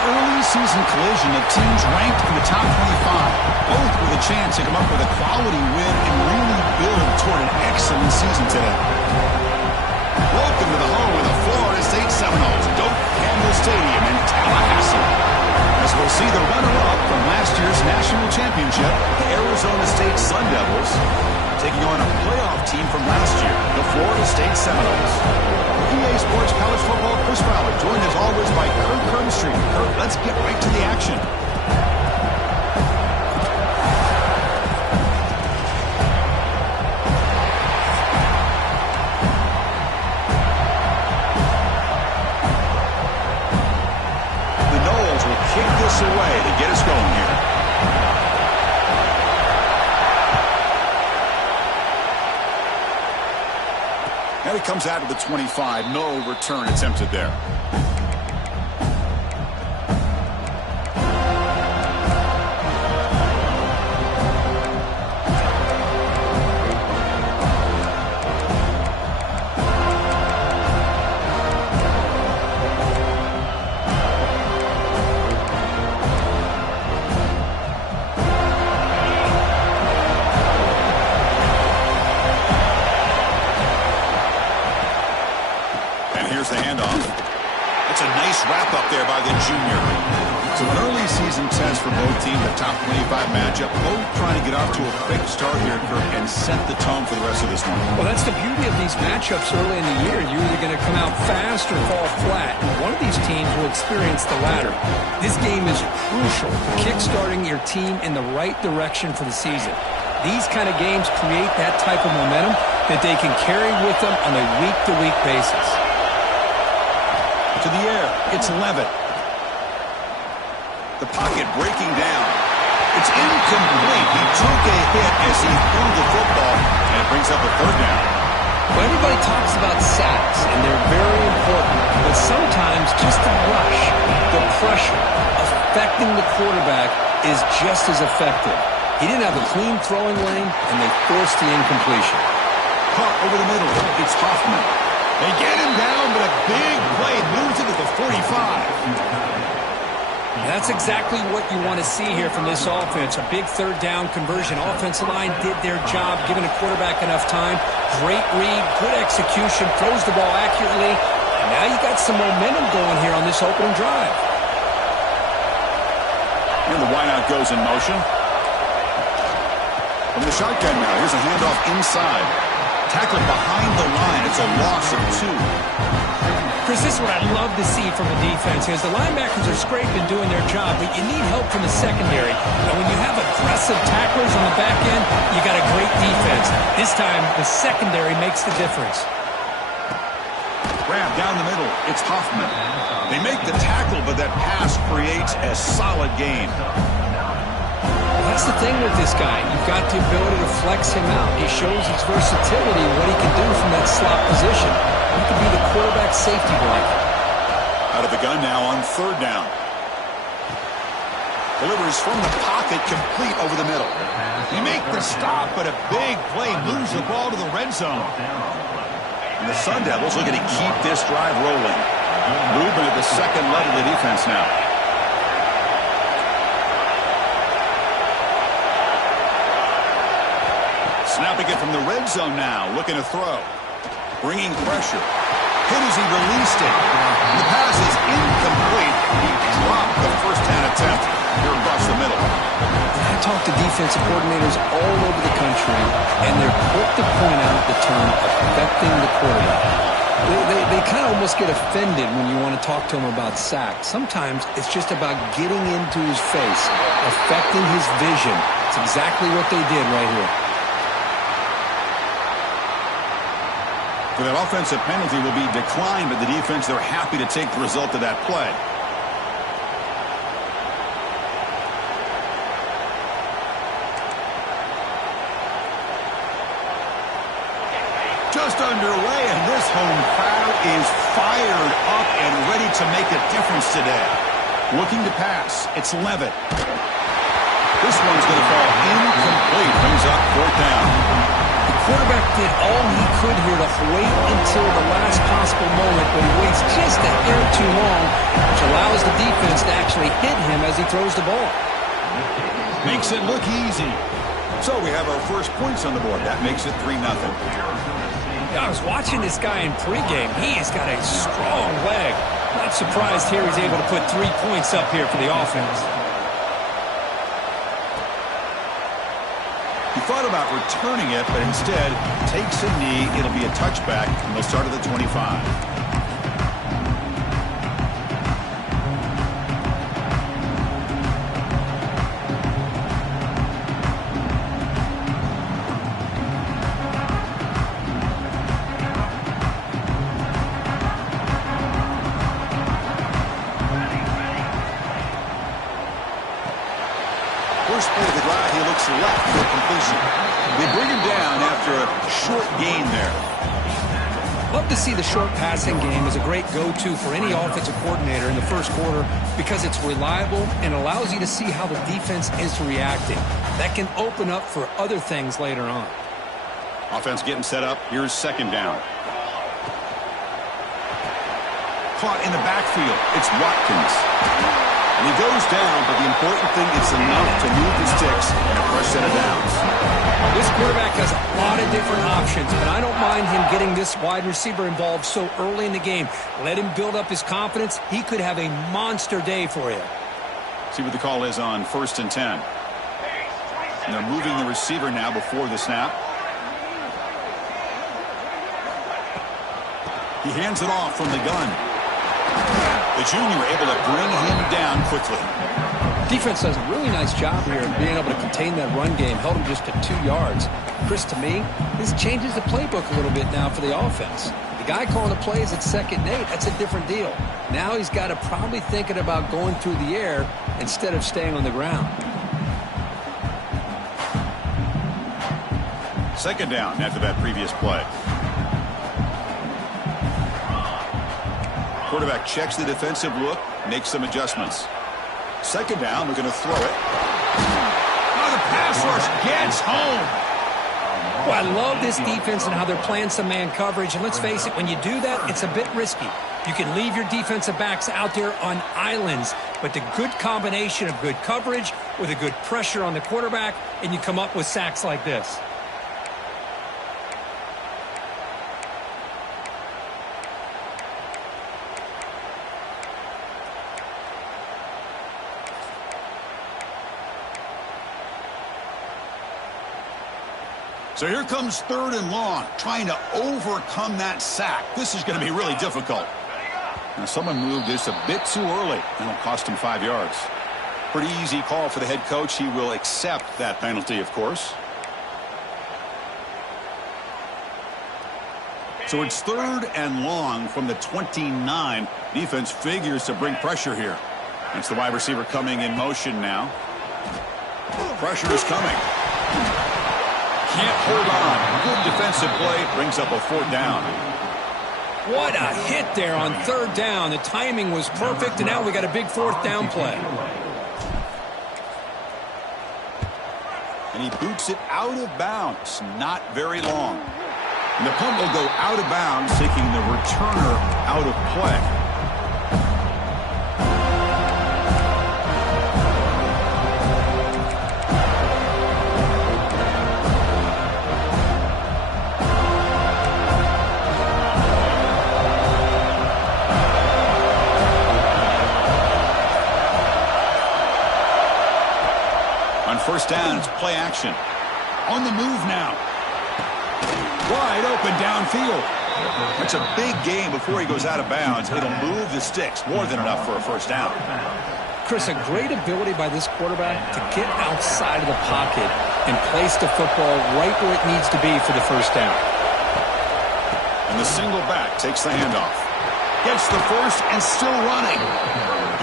early season collision of teams ranked in the top 25, both with a chance to come up with a quality win and really build toward an excellent season today. Welcome to the home of the Florida State Seminoles, Doak Campbell Stadium in Tallahassee. As we'll see the runner-up from last year's national championship, the Arizona State Sun Devils, taking on a playoff team from last year, the Florida State Seminoles. EA Sports College Football Chris Fowler, joined as always by Kurt Kernstreet. Kurt, let's get right to the action. The Noles will kick this away to get us going here. And he comes out of the 25. No return attempted there. The handoff. It's a nice wrap-up there by the junior. So an early season test for both teams, a top 25 matchup. Both trying to get off to a quick start here, Kirk, and set the tone for the rest of this one. Well, that's the beauty of these matchups early in the year. You're either going to come out fast or fall flat. One of these teams will experience the latter. This game is crucial for kick-starting your team in the right direction for the season. These kind of games create that type of momentum that they can carry with them on a week-to-week basis. To the air, it's Levitt. The pocket breaking down. It's incomplete. He took a hit as he threw the football, and it brings up a third down. Well, everybody talks about sacks, and they're very important, but sometimes just the rush, the pressure, affecting the quarterback is just as effective. He didn't have a clean throwing lane, and they forced the incompletion. Caught over the middle. It's Hoffman. They get him down, but a big play moves into the 45. That's exactly what you want to see here from this offense. A big third down conversion. Offensive line did their job, giving the quarterback enough time. Great read, good execution, throws the ball accurately. And now you got some momentum going here on this opening drive. And the wideout goes in motion. From the shotgun now, here's a handoff inside. Tackled behind the line. It's a loss of 2. Chris, this is what I love to see from a defense is the linebackers are scraping, doing their job, but you need help from the secondary. And when you have aggressive tacklers on the back end, you got a great defense. This time, the secondary makes the difference. Grab down the middle. It's Hoffman. They make the tackle, but that pass creates a solid gain. That's the thing with this guy. You've got the ability to flex him out. He shows his versatility and what he can do from that slot position. He could be the quarterback safety blanket. Out of the gun now on third down. Delivers from the pocket, complete over the middle. They make the stop, but a big play moves the ball to the red zone. And the Sun Devils looking to keep this drive rolling. Movement at the second level of the defense now. Snapping it from the red zone now, looking to throw. Bringing pressure. Hit as he released it. The pass is incomplete. He dropped the first down attempt here across the middle. I talk to defensive coordinators all over the country, and they're quick to point out the term affecting the quarterback. They kind of almost get offended when you want to talk to them about sacks. Sometimes it's just about getting into his face, affecting his vision. It's exactly what they did right here. For that offensive penalty will be declined, but the defense, they're happy to take the result of that play. Just underway, and this home crowd is fired up and ready to make a difference today. Looking to pass, it's Levitt. This one's going to fall incomplete. Brings up fourth down. The Quarterback did all he could here to wait until the last possible moment, but he waits just a hair too long, which allows the defense to actually hit him as he throws the ball. Makes it look easy. So we have our first points on the board. That makes it 3-0. I was watching this guy in pregame. He has got a strong leg. Not surprised here he's able to put 3 points up here for the offense. He thought about returning it, but instead takes a knee. It'll be a touchback, and they'll start at the 25. First play of the drive, he looks left for completion. They bring him down after a short gain there. Love to see the short passing game as a great go-to for any offensive coordinator in the first quarter because it's reliable and allows you to see how the defense is reacting. That can open up for other things later on. Offense getting set up. Here's second down. Caught in the backfield. It's Watkins. And he goes down, but the important thing is enough to move the sticks and a fresh set of downs. This quarterback has a lot of different options, but I don't mind him getting this wide receiver involved so early in the game. Let him build up his confidence. He could have a monster day for you. See what the call is on 1st and 10. And they're moving the receiver now before the snap. He hands it off from the gun. The junior able to bring him down quickly. Defense does a really nice job here of being able to contain that run game. Held him just to 2 yards. Chris, to me, this changes the playbook a little bit now for the offense. The guy calling the plays at 2nd and 8, that's a different deal. Now he's got to probably thinking about going through the air instead of staying on the ground. Second down after that previous play. Quarterback checks the defensive look, makes some adjustments. Second down, they're going to throw it. Oh, the pass rush gets home. Well, I love this defense and how they're playing some man coverage. And let's face it, when you do that, it's a bit risky. You can leave your defensive backs out there on islands, but the good combination of good coverage with a good pressure on the quarterback, and you come up with sacks like this. So here comes 3rd and long, trying to overcome that sack. This is going to be really difficult. Now, someone moved this a bit too early. That'll cost him 5 yards. Pretty easy call for the head coach. He will accept that penalty, of course. So it's 3rd and long from the 29. Defense figures to bring pressure here. That's the wide receiver coming in motion now. Pressure is coming. Can't hold on. Good defensive play. Brings up a 4th down. What a hit there on 3rd down. The timing was perfect, and now we got a big 4th down play. And he boots it out of bounds. Not very long. And the punt will go out of bounds, taking the returner out of play. First down, it's play action. On the move now. Wide open downfield. That's a big gain before he goes out of bounds. It'll move the sticks. More than enough for a first down. Chris, a great ability by this quarterback to get outside of the pocket and place the football right where it needs to be for the first down. And the single back takes the handoff. Gets the first and still running.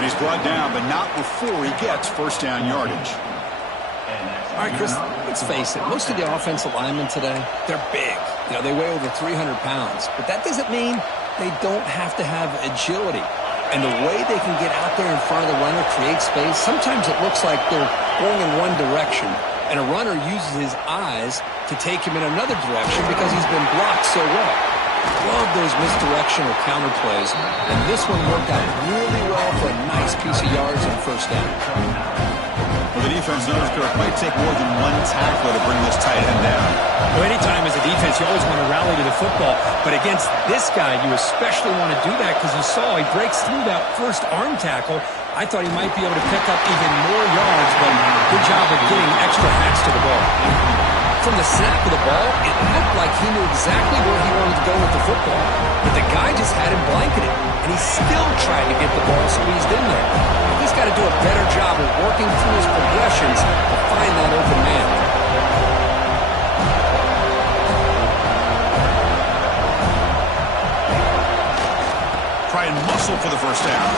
And he's brought down, but not before he gets first down yardage. All right, Chris, let's face it. Most of the offensive linemen today, they're big. You know, they weigh over 300 pounds. But that doesn't mean they don't have to have agility. And the way they can get out there in front of the runner, create space, sometimes it looks like they're going in one direction. and a runner uses his eyes to take him in another direction because he's been blocked so well. Love those misdirection or counter plays, and this one worked out really well for a nice piece of yards and first down. Well, the defense knows it might take more than one tackler to bring this tight end down. Well, anytime as a defense, you always want to rally to the football, but against this guy, you especially want to do that because you saw he breaks through that first arm tackle. I thought he might be able to pick up even more yards, but good job of getting extra hats to the ball. From the snap of the ball, it looked like he knew exactly where he wanted to go with the football. But the guy just had him blanketed, and he still tried to get the ball squeezed in there. He's got to do a better job of working through his progressions to find that open man. Try and muscle for the first down.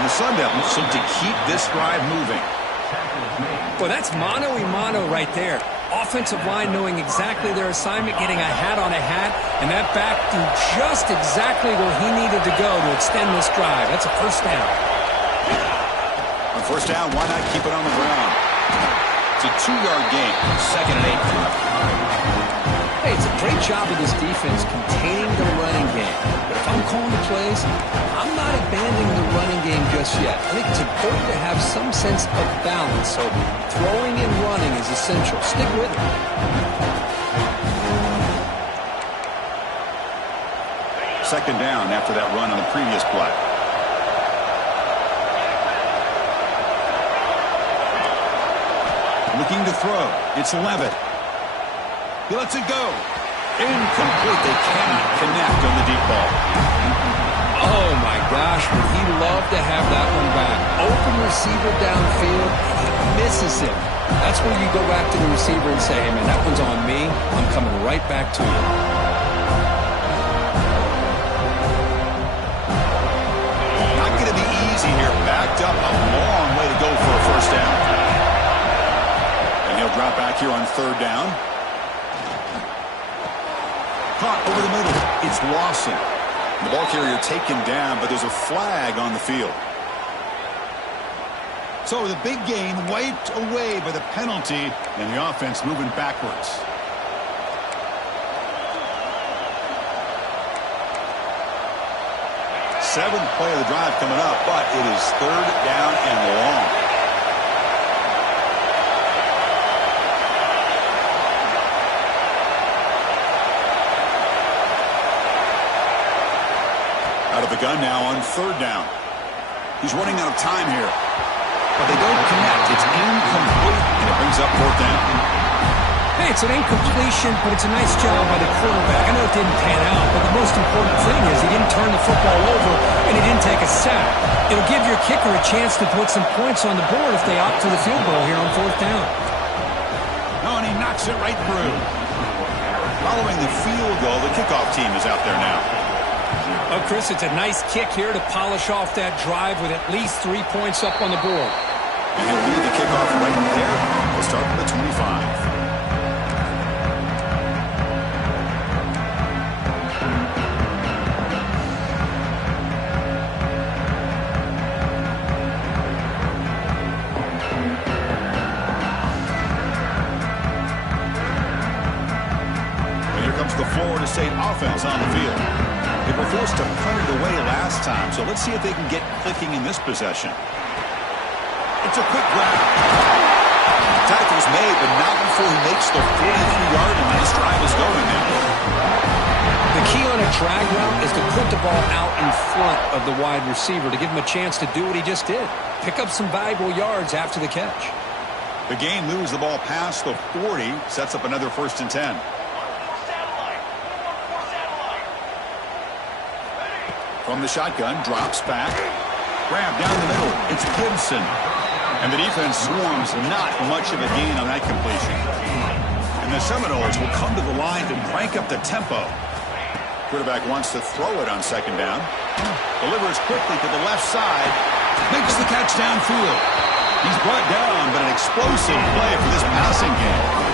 And the Sun Devils seem to keep this drive moving. Well, that's mano-a-mano right there. Offensive line knowing exactly their assignment, getting a hat on a hat, and that back threw just exactly where he needed to go to extend this drive. That's a first down. On first down, why not keep it on the ground? It's a 2-yard gain, 2nd and 8. Hey, it's a great job of this defense containing the running game. But if I'm calling the plays, I'm not abandoning the running game just yet. I think it's important to have some sense of balance. So throwing and running is essential. Stick with it. Second down after that run on the previous play. Looking to throw. It's Levitt. He lets it go. Incomplete. They cannot connect on the deep ball. Oh, my gosh. Would he love to have that one back? Open receiver downfield, and he misses him. That's where you go back to the receiver and say, hey, man, that one's on me. I'm coming right back to you. Not going to be easy here. Backed up a long way to go for a first down. And he'll drop back here on third down. Caught over the middle. It's Lawson. The ball carrier taken down, but there's a flag on the field. So the big gain wiped away by the penalty, and the offense moving backwards. Seventh play of the drive coming up, but it is third down and long. Out of the gun now on third down. He's running out of time here. But they don't connect. It's incomplete, and it brings up fourth down. Hey, it's an incompletion, but it's a nice job by the quarterback. I know it didn't pan out, but the most important thing is he didn't turn the football over, and he didn't take a sack. It'll give your kicker a chance to put some points on the board if they opt for the field goal here on fourth down. Oh, and he knocks it right through. Following the field goal, the kickoff team is out there now. Oh, Chris, it's a nice kick here to polish off that drive with at least 3 points up on the board. And he'll lead the kickoff right there. We'll start from the 25. And here comes the Florida State offense on the field. They were forced to punt it away last time, so let's see if they can get clicking in this possession. It's a quick grab. Tackle's made, but not before he makes the 43-yard line. This drive is going now. The key on a drag route is to put the ball out in front of the wide receiver to give him a chance to do what he just did. Pick up some valuable yards after the catch. The game moves the ball past the 40, sets up another 1st and 10. From the shotgun, drops back. Grab down the middle. It's Gibson. And the defense swarms not much of a gain on that completion. And the Seminoles will come to the line to crank up the tempo. Quarterback wants to throw it on second down. Delivers quickly to the left side. Makes the catch downfield. He's brought down, but an explosive play for this passing game.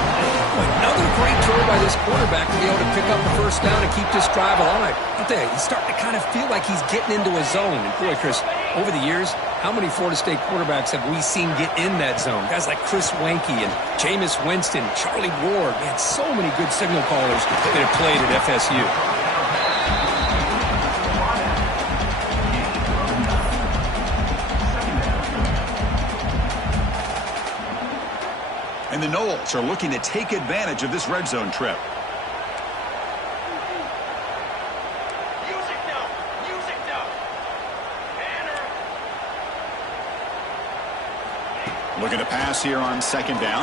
Another great throw by this quarterback to be able to pick up the first down and keep this drive alive. I'll tell you, he's starting to kind of feel like he's getting into a zone. And boy, Chris, over the years, How many Florida State quarterbacks have we seen get in that zone? Guys like Chris Wenke and Jameis Winston, Charlie Ward. Man, so many good signal callers that have played at FSU. And the Noles are looking to take advantage of this red zone trip. Looking to pass here on second down.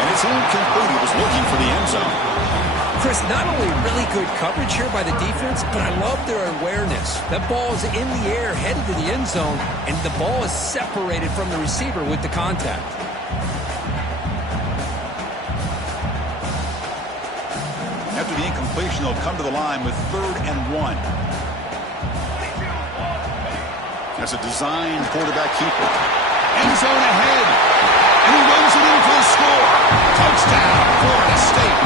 And it's incomplete. He was looking for the end zone. Chris, not only really good coverage here by the defense, but I love their awareness. That ball is in the air, headed to the end zone, and the ball is separated from the receiver with the contact. After the incompletion, they'll come to the line with 3rd and 1. That's a designed quarterback keeper. End zone ahead. And he runs it in for the score. Touchdown, Florida State.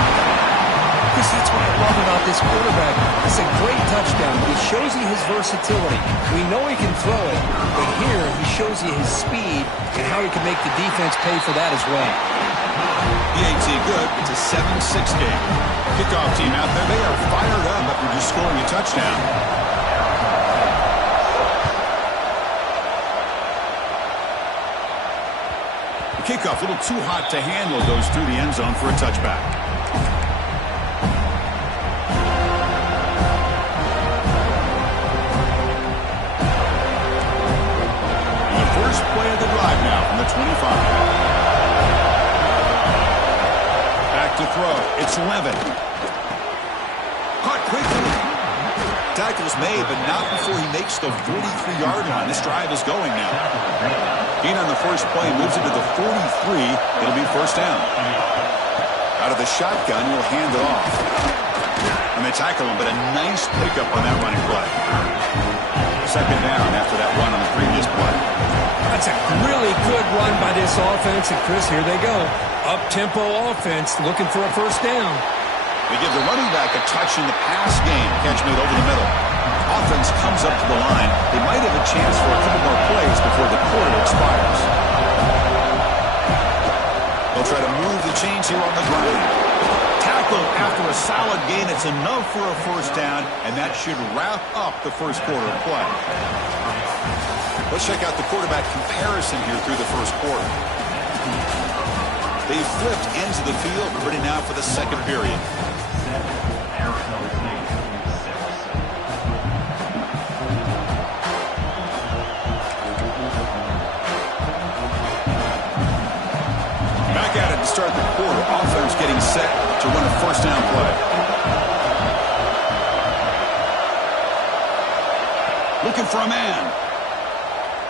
Chris, that's what I love about this quarterback. It's a great touchdown. He shows you his versatility. We know he can throw it, but here he shows you his speed and how he can make the defense pay for that as well. He ain't too good. It's a 7-6 game. Kickoff team out there. They are fired up after just scoring a touchdown. Kickoff, a little too hot to handle, goes through the end zone for a touchback. And the first play of the drive now from the 25. Back to throw. It's Levin. Caught quickly. Tackle's made, but not before he makes the 43-yard line. This drive is going now. Gain on the first play, moves it to the 43. It'll be first down. Out of the shotgun, he'll hand it off. And they tackle him, but a nice pickup on that running play. Second down after that run on the previous play. That's a really good run by this offense. And, Chris, here they go. Up-tempo offense looking for a first down. They give the running back a touch in the pass game. Catch made over the middle. Offense comes up to the line. They might have a chance for a couple more plays before the quarter expires. They'll try to move the chains here on the ground. Tackle after a solid gain. It's enough for a first down, and that should wrap up the first quarter of play. Let's check out the quarterback comparison here through the first quarter. They've flipped ends of the field, ready now for the second period. At it to start the quarter. Offense getting set to run a first down play. Looking for a man.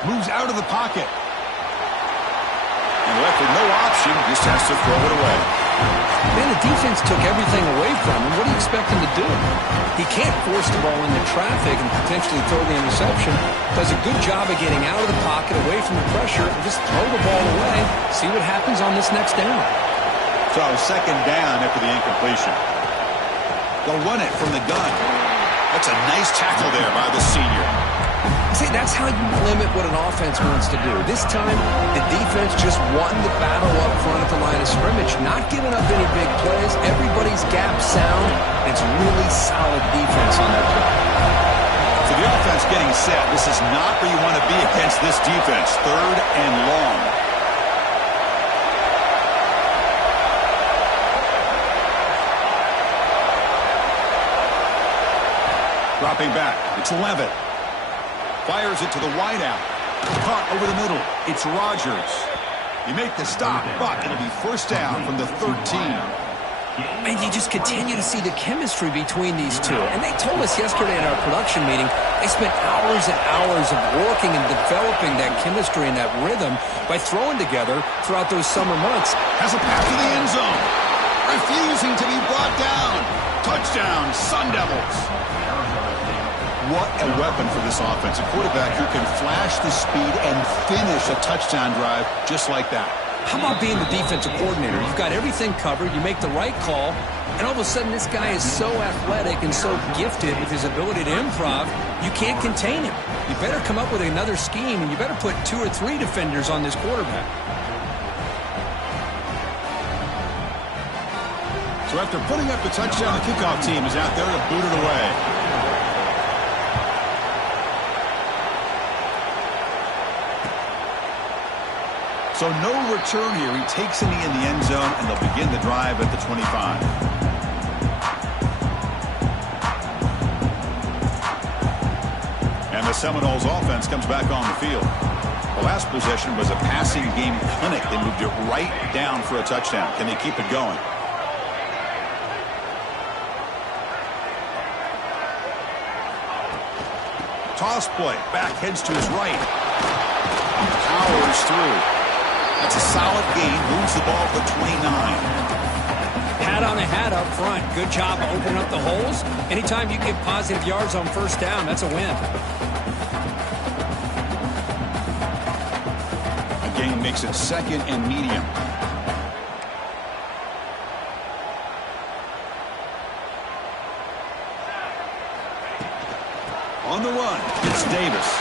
Moves out of the pocket. And left with no option, just has to throw it away. Man, the defense took everything away from him. What do you expect him to do? He can't force the ball into traffic and potentially throw the interception. Does a good job of getting out of the pocket, away from the pressure, and just throw the ball away. See what happens on this next down. So second down after the incompletion. They'll run it from the gun. That's a nice tackle there by the senior. See, that's how you limit what an offense wants to do. This time, the defense just won the battle up front at the line of scrimmage, not giving up any big plays. Everybody's gap sound. It's really solid defense on that play. So the offense getting set. This is not where you want to be against this defense. 3rd and long. Dropping back. It's Levitt. Fires it to the wideout. Caught over the middle. It's Rogers. You make the stop, but it'll be first down from the 13. And you just continue to see the chemistry between these two. And they told us yesterday in our production meeting, they spent hours and hours of working and developing that chemistry and that rhythm by throwing together throughout those summer months. Has a pass to the end zone. Refusing to be brought down. Touchdown, Sun Devils. What a weapon for this offense. A quarterback who can flash the speed and finish a touchdown drive just like that. How about being the defensive coordinator? You've got everything covered, you make the right call, and all of a sudden this guy is so athletic and so gifted with his ability to improv, you can't contain him. You better come up with another scheme, and you better put 2 or 3 defenders on this quarterback. So after putting up the touchdown, the kickoff team is out there to boot it away. So no return here. He takes it in the end zone, and they'll begin the drive at the 25. And the Seminoles offense comes back on the field. The last possession was a passing game clinic. They moved it right down for a touchdown. Can they keep it going? Toss play. Back heads to his right. Powers through. That's a solid gain. Moves the ball to 29. Hat on a hat up front. Good job of opening up the holes. Anytime you get positive yards on first down, that's a win. A gain makes it 2nd and medium. On the run, it's Davis.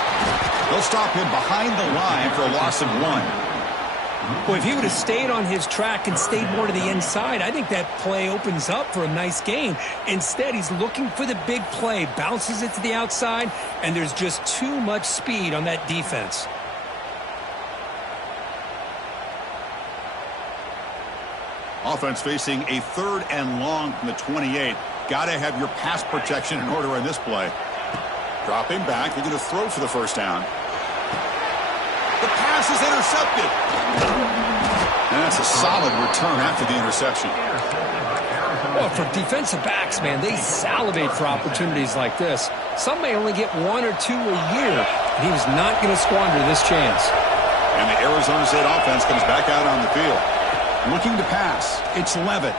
They'll stop him behind the line for a loss of 1. Boy, if he would have stayed on his track and stayed more to the inside, I think that play opens up for a nice gain. Instead, he's looking for the big play, bounces it to the outside, and there's just too much speed on that defense. Offense facing a 3rd and long from the 28. Got to have your pass protection in order in this play. Dropping back, they're going to throw for the first down. The pass is intercepted. And that's a solid return after the interception. Well, for defensive backs, man, they salivate for opportunities like this. Some may only get 1 or 2 a year, and he was not going to squander this chance. And the Arizona State offense comes back out on the field. Looking to pass. It's Levitt.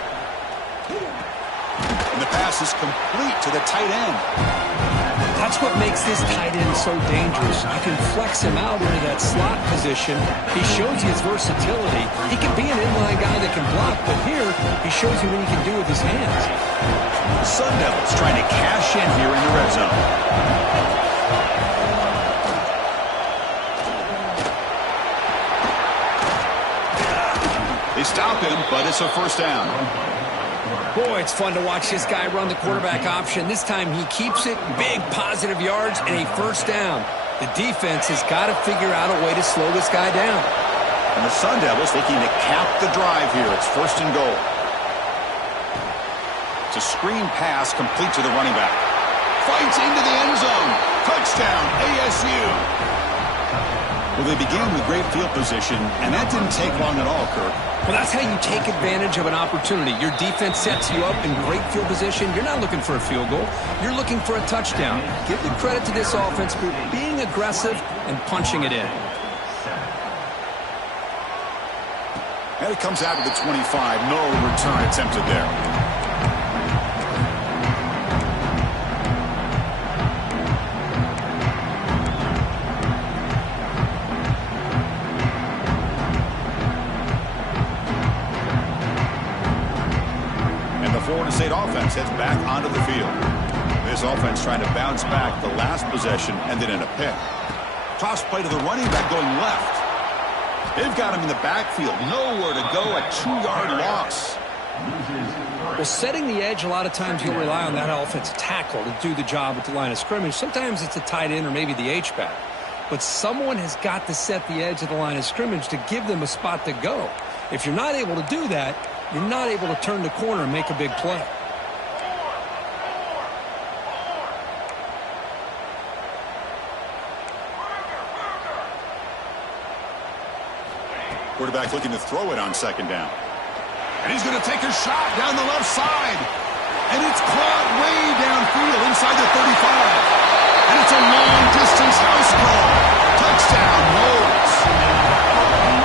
And the pass is complete to the tight end. That's what makes this tight end so dangerous. You can flex him out into that slot position. He shows you his versatility. He can be an inline guy that can block, but here he shows you what he can do with his hands. Sun Devils trying to cash in here in the red zone. They stop him, but it's a first down. Boy, it's fun to watch this guy run the quarterback option. This time he keeps it, big positive yards, and a first down. The defense has got to figure out a way to slow this guy down. And the Sun Devils looking to cap the drive here. It's 1st and goal. It's a screen pass complete to the running back. Fights into the end zone. Touchdown, ASU. Well, they began with great field position, and that didn't take long at all, Kirk. Well, that's how you take advantage of an opportunity. Your defense sets you up in great field position. You're not looking for a field goal. You're looking for a touchdown. Give the credit to this offense for being aggressive and punching it in. And it comes out of the 25. No return attempted there. Florida State offense heads back onto the field. This offense trying to bounce back. The last possession ended in a pick. Toss play to the running back going left. They've got him in the backfield. Nowhere to go. A 2-yard loss. Well, setting the edge, a lot of times you'll rely on that offensive tackle to do the job at the line of scrimmage. Sometimes it's a tight end or maybe the H-back. But someone has got to set the edge of the line of scrimmage to give them a spot to go. If you're not able to do that, you're not able to turn the corner and make a big play. Quarterback looking to throw it on 2nd down. And he's going to take a shot down the left side. And it's caught way downfield inside the 35. And it's a long-distance house call. Touchdown, Noles.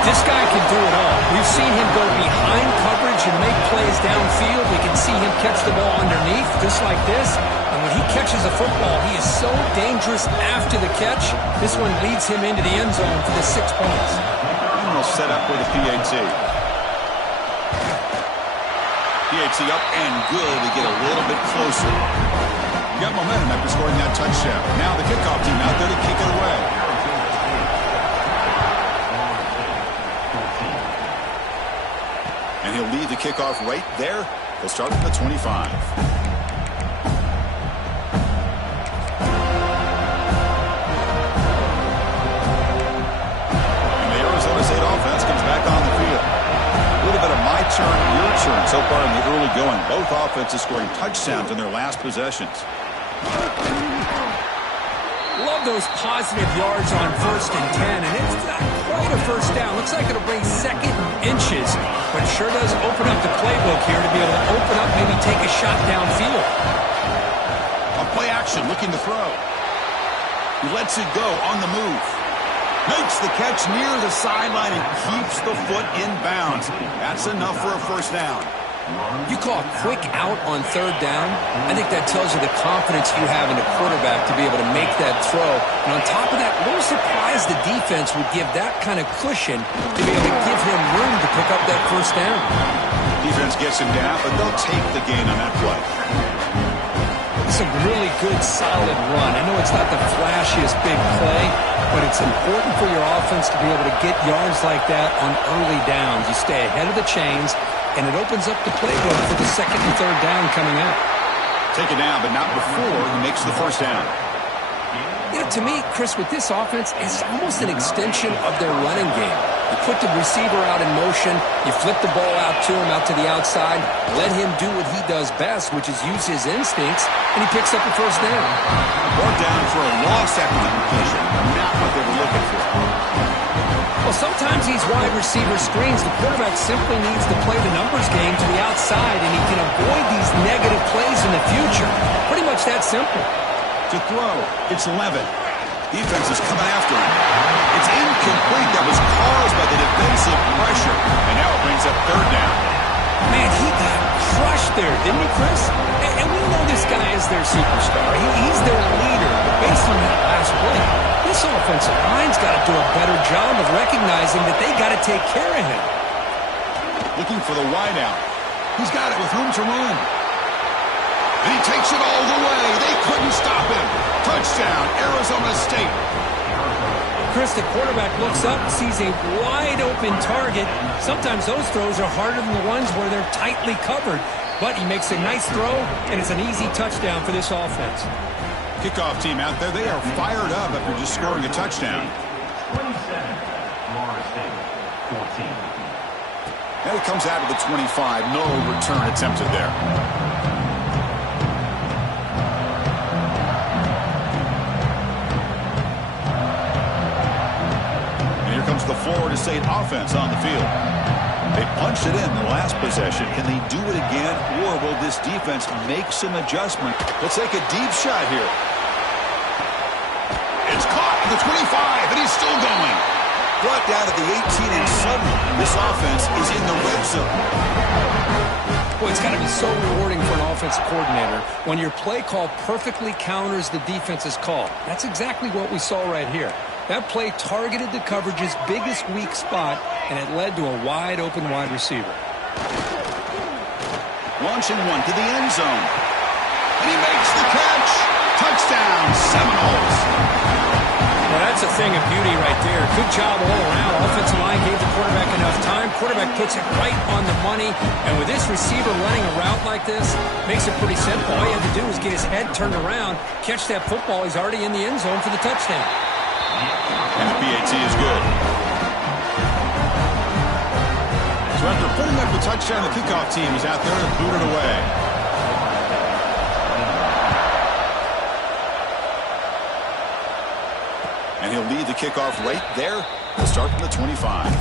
This guy can do it all. We've seen him go behind coverage and make plays downfield. We can see him catch the ball underneath, just like this. And when he catches a football, he is so dangerous after the catch. This one leads him into the end zone for the 6 points. I don't know now set up with a PAT. PAT up and good to get a little bit closer. Got momentum after scoring that touchdown. Now the kickoff team out there to kick it away. And he'll lead the kickoff right there. He'll start from the 25. Offense comes back on the field. A little bit of my turn, your turn so far in the early going. Both offenses scoring touchdowns in their last possessions. Love those positive yards on 1st and 10, and it's not quite a first down. Looks like it'll bring second inches, but it sure does open up the playbook here to be able to open up, maybe take a shot downfield. A play action, looking to throw. He lets it go on the move. Makes the catch near the sideline and keeps the foot in bounds. That's enough for a first down. You call a quick out on 3rd down. I think that tells you the confidence you have in a quarterback to be able to make that throw. And on top of that, a little surprised the defense would give that kind of cushion to be able to give him room to pick up that first down. Defense gets him down, but they'll take the gain on that play. It's a really good, solid run. I know it's not the flashiest big play, but it's important for your offense to be able to get yards like that on early downs. You stay ahead of the chains, and it opens up the playbook for the 2nd and 3rd down coming out. Take it down, but not before he makes the first down. You know, to me, Chris, with this offense, it's almost an extension of their running game. You put the receiver out in motion, you flip the ball out to him, out to the outside, let him do what he does best, which is use his instincts, and he picks up the first down. Brought down for a loss after the completion. Not what they were looking for. Well, sometimes these wide receiver screens, the quarterback simply needs to play the numbers game to the outside, and he can avoid these negative plays in the future. Pretty much that simple. To throw, it's Levin. Defense is coming after him. It's incomplete. That was caused by the defensive pressure. And now it brings up 3rd down. Man, he got crushed there, didn't he, Chris? And we know this guy is their superstar. He's their leader. But based on that last play, this offensive line's got to do a better job of recognizing that they got to take care of him. Looking for the wideout. He's got it with room to run. And he takes it all the way. They couldn't stop him. Touchdown, Arizona State. Chris, the quarterback looks up, sees a wide-open target. Sometimes those throws are harder than the ones where they're tightly covered. But he makes a nice throw, and it's an easy touchdown for this offense. Kickoff team out there, they are fired up after just scoring a touchdown. 27, Florida State, 14. And it comes out of the 25. No return attempted there. Comes the Florida State offense on the field. They punched it in the last possession. Can they do it again, or will this defense make some adjustment? Let's take a deep shot here. It's caught at the 25, and he's still going. Brought down at the 18, and suddenly this offense is in the red zone. Boy, it's got to be so rewarding for an offensive coordinator when your play call perfectly counters the defense's call. That's exactly what we saw right here. That play targeted the coverage's biggest weak spot, and it led to a wide-open wide receiver. Launching one to the end zone. And he makes the catch. Touchdown, Seminoles. Well, that's a thing of beauty right there. Good job all around. Offensive line gave the quarterback enough time. Quarterback puts it right on the money. And with this receiver running a route like this, makes it pretty simple. All you have to do is get his head turned around, catch that football. He's already in the end zone for the touchdown. And the PAT is good. So after putting up the touchdown, the kickoff team is out there to boot it away. And he'll lead the kickoff right there. He'll start from the 25.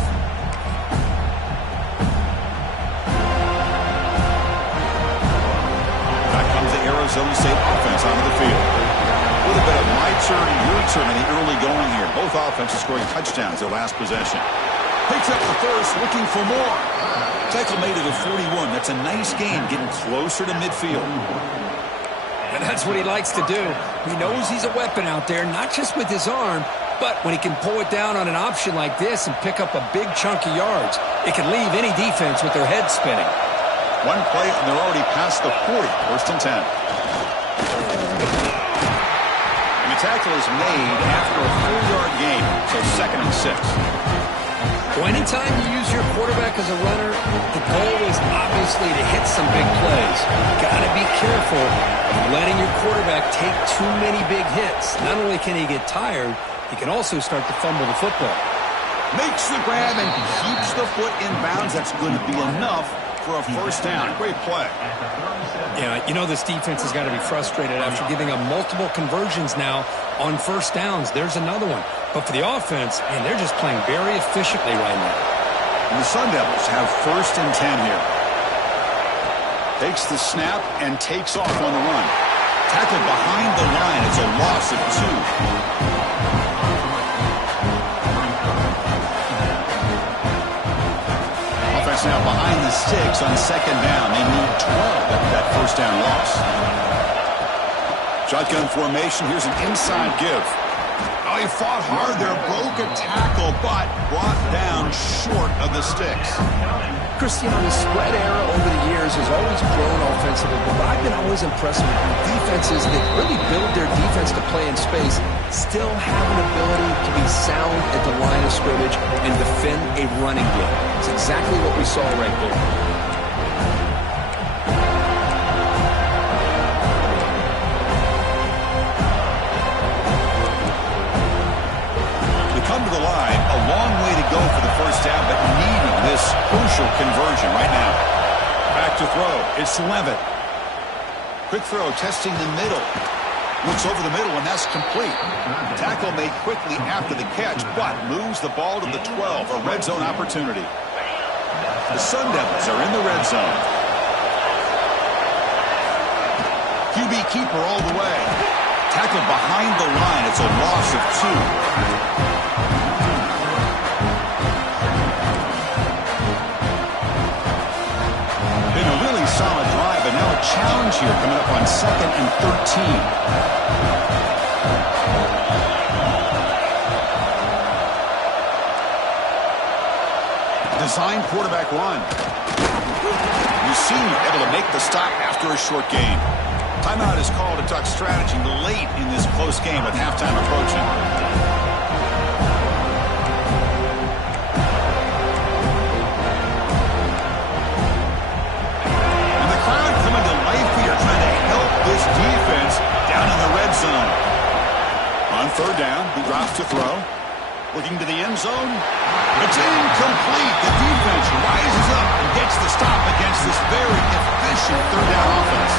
Back comes the Arizona State offense onto the field. A little bit of my turn, your turn in the early going here. Both offenses scoring touchdowns their last possession. Picks up the first, looking for more. Tackle made it at 41. That's a nice gain, getting closer to midfield. And that's what he likes to do. He knows he's a weapon out there, not just with his arm, But when he can pull it down on an option like this and pick up a big chunk of yards, it can leave any defense with their head spinning. One play, and they're already past the 40, first and 10. And the tackle is made after a 4-yard gain, so second and 6. Well, anytime you use your quarterback as a runner, the goal is obviously to hit some big plays. Got to be careful of letting your quarterback take too many big hits. Not only can he get tired, he can also start to fumble the football. Makes the grab and keeps the foot in bounds. That's going to be enough for a first down. Great play. Yeah, you know this defense has got to be frustrated after giving up multiple conversions now on first downs. There's another one. But for the offense, man, they're just playing very efficiently right now. And the Sun Devils have first and 10 here. Takes the snap and takes off on the run. Tackled behind the line. It's a loss of 2. Now behind the sticks on second down. They need 12 after that first down loss. Shotgun formation. Here's an inside give. Oh, he fought hard there. Broke a tackle, but brought down short of the sticks. Christian, the spread era over the years has always grown offensively, but I've been always impressed with defenses that really build their defense to play in space, still have an ability to be sound at the line of scrimmage and defend a running game. It's exactly what we saw right there. Come to the line, a long way to go for the first down, but needing this crucial conversion right now. Back to throw. It's Levitt. Quick throw, testing the middle. Looks over the middle, and that's complete. Tackle made quickly after the catch, but moves the ball to the 12, a red zone opportunity. The Sun Devils are in the red zone. QB keeper all the way. Tackled behind the line. It's a loss of 2. Solid drive, and now a challenge here coming up on second and 13. Design quarterback run. You see him able to make the stop after a short gain. Timeout is called to talk strategy late in this close game with halftime approaching. This defense down in the red zone. On third down, he drops to throw. Looking to the end zone. It's incomplete. The defense rises up and gets the stop against this very efficient third down offense.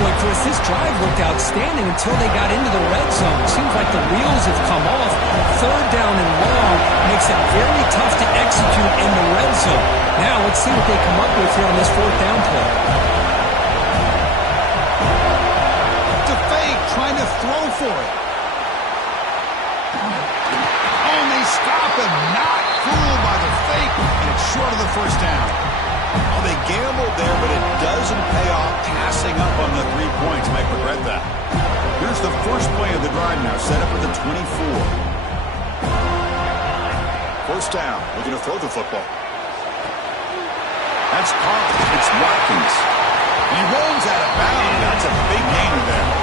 Boy, Chris, this drive looked outstanding until they got into the red zone. Seems like the wheels have come off. Third down and long makes it very tough to execute in the red zone. Now let's see what they come up with here on this fourth down play. Trying to throw for it. Oh, and they stop him. Not fooled by the fake. And it's short of the first down. Oh, they gambled there, but it doesn't pay off. Passing up on the 3 points. Might regret that. Here's the first play of the drive now. Set up at the 24. First down. Looking to throw the football. That's caught. It's Watkins. He rolls out of bounds. That's a big gainer there.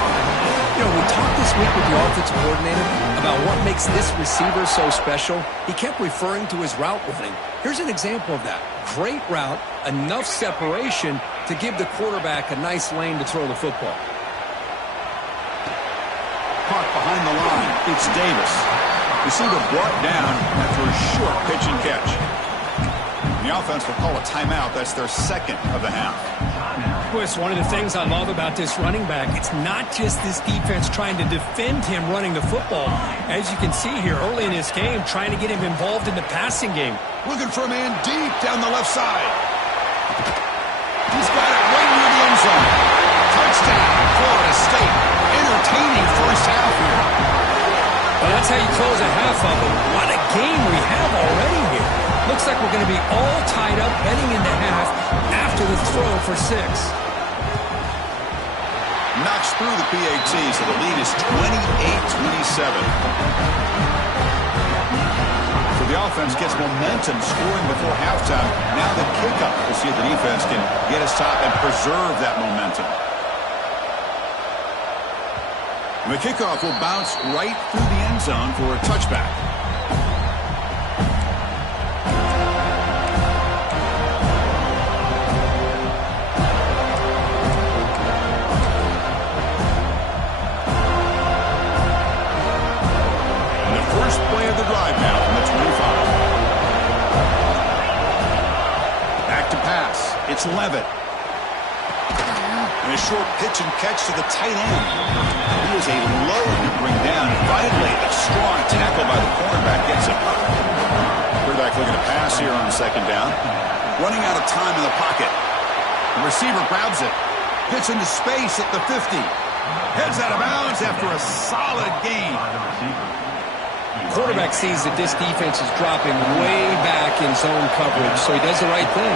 You know, we talked this week with the offensive coordinator about what makes this receiver so special. He kept referring to his route running. Here's an example of that. Great route, enough separation to give the quarterback a nice lane to throw the football. Caught behind the line. It's Davis. Receiver brought down after a short pitch and catch. The offense will call a timeout. That's their second of the half. Chris, one of the things I love about this running back, it's not just this defense trying to defend him running the football. As you can see here early in this game, trying to get him involved in the passing game. Looking for a man deep down the left side. He's got it right near the end zone. Touchdown, Florida State. Entertaining first half here. Well, that's how you close a half of it. What a game we have already here. Looks like we're going to be all tied up heading into half after the throw for 6. Knocks through the PAT, so the lead is 28-27. So the offense gets momentum scoring before halftime. Now the kickoff. We'll see if the defense can get us top and preserve that momentum. And the kickoff will bounce right through the end zone for a touchback. Play of the drive now from the 25. Back to pass. It's Levitt. And a short pitch and catch to the tight end. He is a load to bring down. Finally, a strong tackle by the cornerback gets him. Quarterback looking to pass here on second down. Running out of time in the pocket. The receiver grabs it. Gets into space at the 50. Heads out of bounds after a solid gain. Quarterback sees that this defense is dropping way back in zone coverage, so he does the right thing.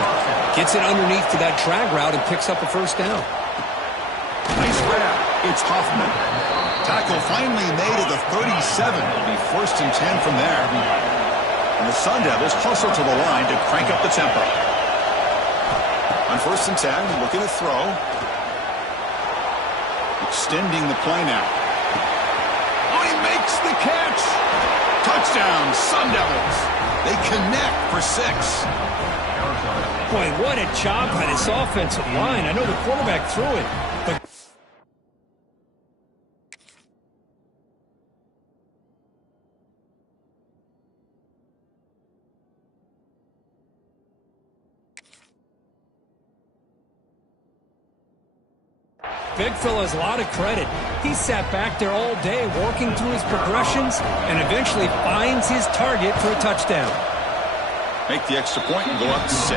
Gets it underneath to that drag route and picks up a first down. Nice grab. It's Hoffman. Tackle finally made at the 37. It'll be 1st and 10 from there. And the Sun Devils hustle to the line to crank up the tempo. On 1st and 10, looking to throw. Extending the play now. Oh, he makes the catch. Touchdown, Sun Devils. They connect for 6. Boy, what a job by this offensive line. I know the quarterback threw it, but... Big Phil has a lot of credit. He sat back there all day working through his progressions and eventually finds his target for a touchdown. Make the extra point and go up to 6.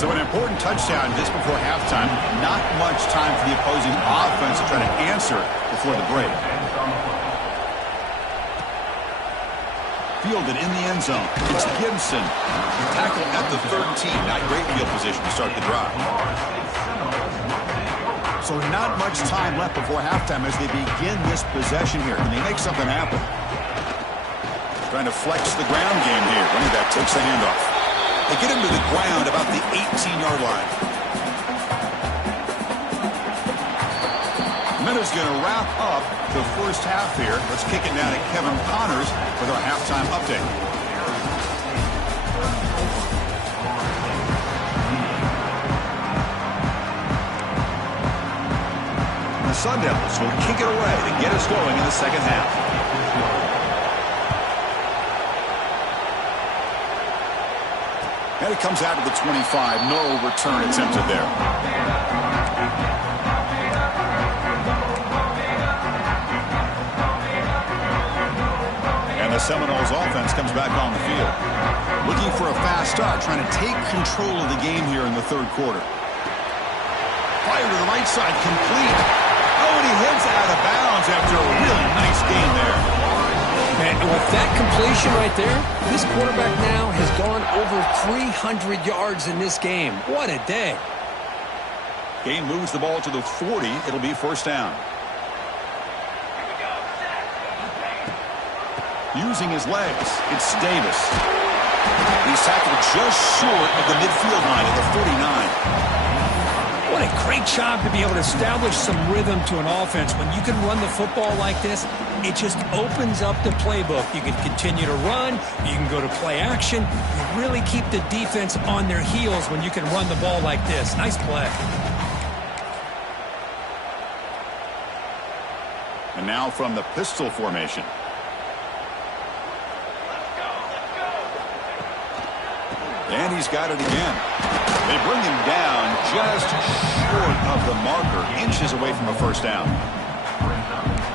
So an important touchdown just before halftime. Not much time for the opposing offense to try to answer before the break. Fielded in the end zone. It's Gibson. Tackle at the 13. Not great field position to start the drive. So not much time left before halftime as they begin this possession here. Can they make something happen? Trying to flex the ground game here. Running back takes the handoff. They get him to the ground about the 18-yard line. Minutes going to wrap up the first half here. Let's kick it down to Kevin Connors with our halftime update. The Sun Devils will kick it away to get us going in the second half. And it comes out to the 25. No return attempted there. The Seminoles offense comes back on the field. Looking for a fast start, trying to take control of the game here in the third quarter. Fire to the right side, complete. Oh, and he heads out of bounds after a really nice gain there. And with that completion right there, this quarterback now has gone over 300 yards in this game. What a day. Game moves the ball to the 40. It'll be first down. Using his legs, it's Davis. He's tackled just short of the midfield line at the 49. What a great job to be able to establish some rhythm to an offense. When you can run the football like this, it just opens up the playbook. You can continue to run. You can go to play action. You really keep the defense on their heels when you can run the ball like this. Nice play. And now from the pistol formation. And he's got it again. They bring him down just short of the marker, inches away from a first down.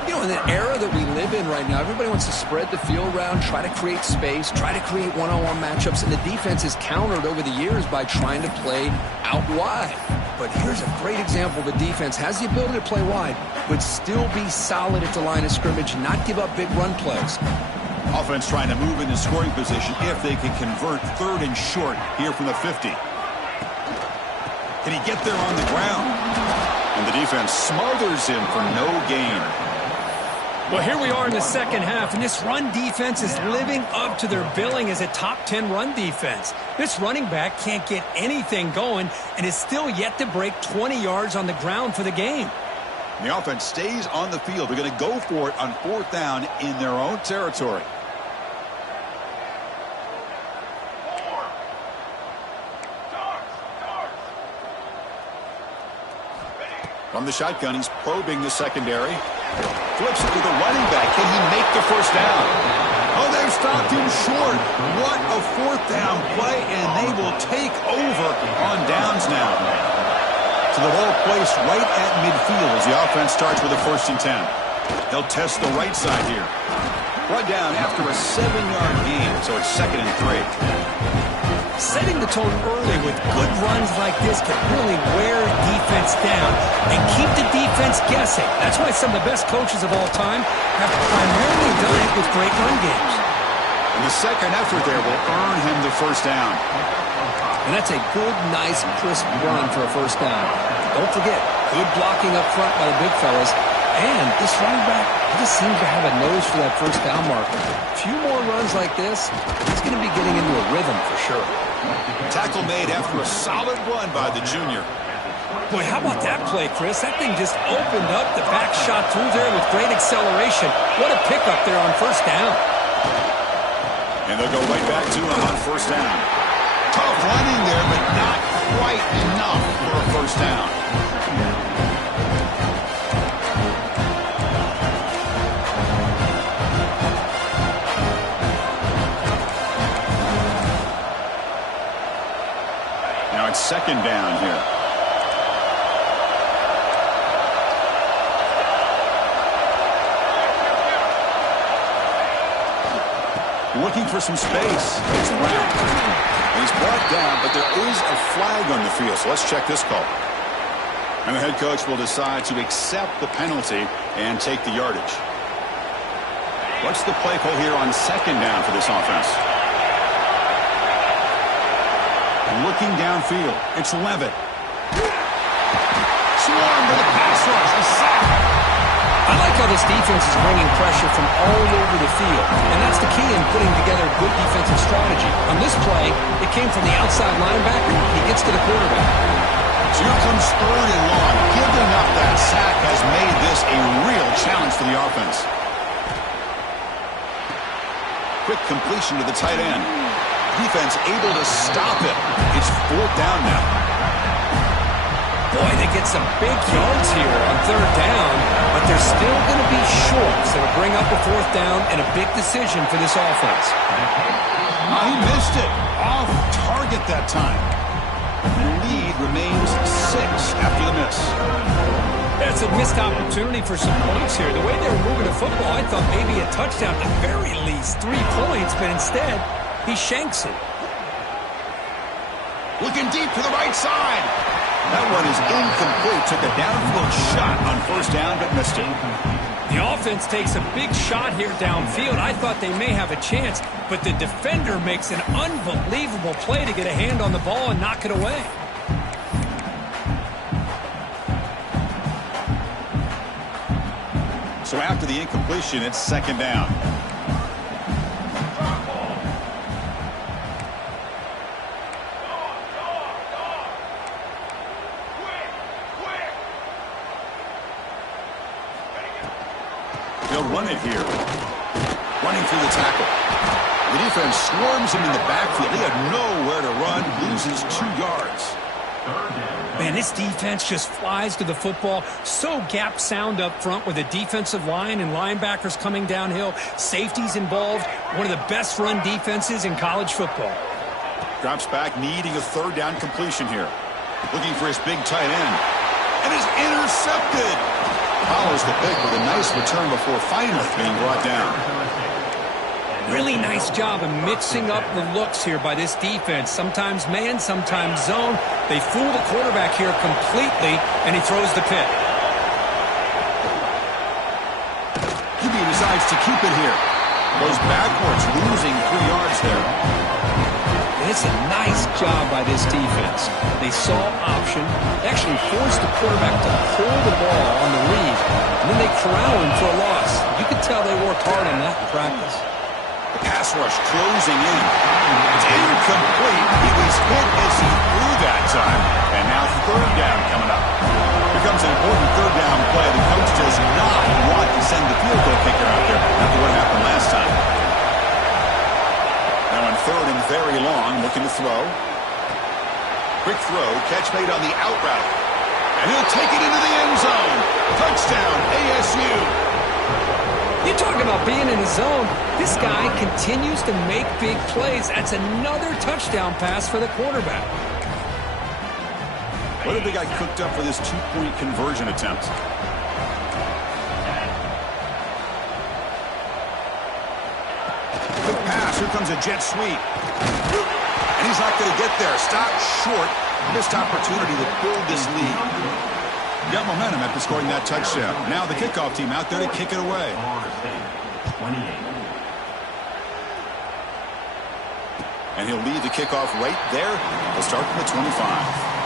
You know, in the era that we live in right now, everybody wants to spread the field around, try to create space, try to create one-on-one matchups, and the defense is countered over the years by trying to play out wide. But here's a great example. The defense has the ability to play wide, but still be solid at the line of scrimmage, not give up big run plays. Offense trying to move into scoring position if they can convert 3rd and short here from the 50. Can he get there on the ground? And the defense smothers him for no gain. Well, here we are in the second half, and this run defense is living up to their billing as a top 10 run defense. This running back can't get anything going and is still yet to break 20 yards on the ground for the game. And the offense stays on the field. They're going to go for it on 4th down in their own territory. From the shotgun, he's probing the secondary. Flips it to the running back. Can he make the first down? Oh, they've stopped him short. What a 4th down play, and they will take over on downs now. So the ball placed right at midfield as the offense starts with a 1st and 10. They'll test the right side here. Brought down after a 7-yard gain, so it's 2nd and 3. Setting the tone early with good runs like this can really wear defense down and keep the defense guessing. That's why some of the best coaches of all time have primarily done it with great run games. And the second effort there will earn him the 1st down. And that's a good, nice, crisp run for a 1st down. Don't forget, good blocking up front by the big fellas. And this running back, he just seems to have a nose for that 1st down marker. A few more runs like this, he's going to be getting into a rhythm for sure. Tackle made after a solid run by the junior. Boy, how about that play, Chris? That thing just opened up. The back shot through there with great acceleration. What a pickup there on 1st down. And they'll go right back to him on 1st down. Tough running there, but not quite enough for a 1st down. Now it's 2nd down here. Looking for some space. It's Brown. He's brought down, but there is a flag on the field, so let's check this call. And the head coach will decide to accept the penalty and take the yardage. What's the play call here on 2nd down for this offense? Looking downfield. It's Levitt. Swarm to the pass rush. A sack. I like how this defense is bringing pressure from all over the field, and that's the key in putting together a good defensive strategy. On this play, it came from the outside linebacker. He gets to the quarterback. So here comes 3rd and long. Giving up that sack has made this a real challenge for the offense. Quick completion to the tight end. Defense able to stop it. It's 4th down now. Boy, they get some big yards here on 3rd down, but they're still going to be short, so it'll bring up a 4th down and a big decision for this offense. He missed it. Off target that time. The lead remains 6 after the miss. That's a missed opportunity for some points here. The way they were moving the football, I thought maybe a touchdown, at the very least 3 points, but instead, he shanks it. Looking deep to the right side. That one is incomplete. Took a downfield shot on 1st down, but missed it. The offense takes a big shot here downfield. I thought they may have a chance, but the defender makes an unbelievable play to get a hand on the ball and knock it away. So after the incompletion, it's 2nd down. They'll run it here. Running through the tackle. The defense swarms him in the backfield. He had nowhere to run. Loses 2 yards. Man, this defense just flies to the football. So gap sound up front with a defensive line and linebackers coming downhill. Safeties involved. One of the best run defenses in college football. Drops back, needing a 3rd down completion here. Looking for his big tight end. And is intercepted. Follows the pick with a nice return before finally being brought down. Really nice job of mixing up the looks here by this defense. Sometimes man, sometimes zone. They fool the quarterback here completely, and he throws the pick. QB decides to keep it here. Goes backwards, losing 3 yards there. And it's a nice job by this defense. They saw option, actually forced the quarterback to pull the ball on the read, and then they corral him for a loss. You could tell they worked hard on that in practice. The pass rush closing in. It's incomplete. He was hit as he threw that time. And now 3rd down coming up. Here comes an important 3rd down play. The coach does not want to send the field goal kicker out there after what happened last time. Now on 3rd and very long, looking to throw. Quick throw, catch made on the out route. And he'll take it into the end zone. Touchdown, ASU. You talk about being in the zone. This guy continues to make big plays. That's another touchdown pass for the quarterback. What have they got cooked up for this 2-point conversion attempt? Quick pass. Here comes a jet sweep. And he's not going to get there. Stop short. Missed opportunity to build this lead. Got momentum after scoring that touchdown. Now the kickoff team out there to kick it away. 28. And he'll lead the kickoff right there. He'll start from the 25.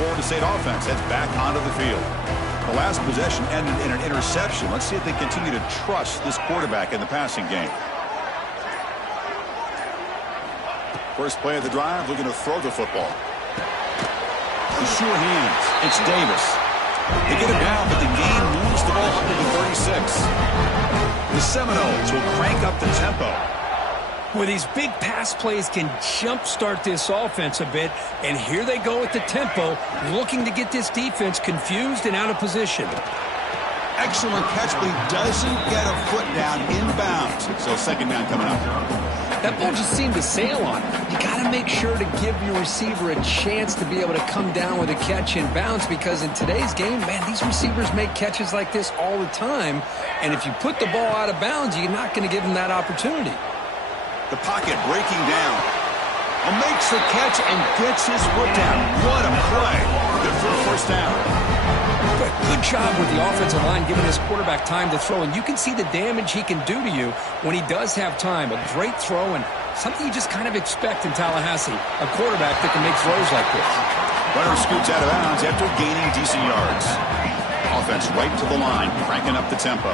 Florida State offense heads back onto the field. The last possession ended in an interception. Let's see if they continue to trust this quarterback in the passing game. First play of the drive, looking to throw the football. The sure hands. It's Davis. They get him down, but the gain moves the ball up to the 36. The Seminoles will crank up the tempo. Well, these big pass plays can jumpstart this offense a bit, and here they go at the tempo, looking to get this defense confused and out of position. Excellent catch, but he doesn't get a foot down inbounds. So 2nd down coming up. That ball just seemed to sail on it. You got to make sure to give your receiver a chance to be able to come down with a catch in bounds, because in today's game, man, these receivers make catches like this all the time, and if you put the ball out of bounds, you're not going to give them that opportunity. The pocket breaking down. Makes the catch and gets his foot down. What a play. Good for a 1st down. Good job with the offensive line giving his quarterback time to throw, and you can see the damage he can do to you when he does have time. A great throw and something you just kind of expect in Tallahassee, a quarterback that can make throws like this. Runner scoots out of bounds after gaining decent yards. Offense right to the line, cranking up the tempo.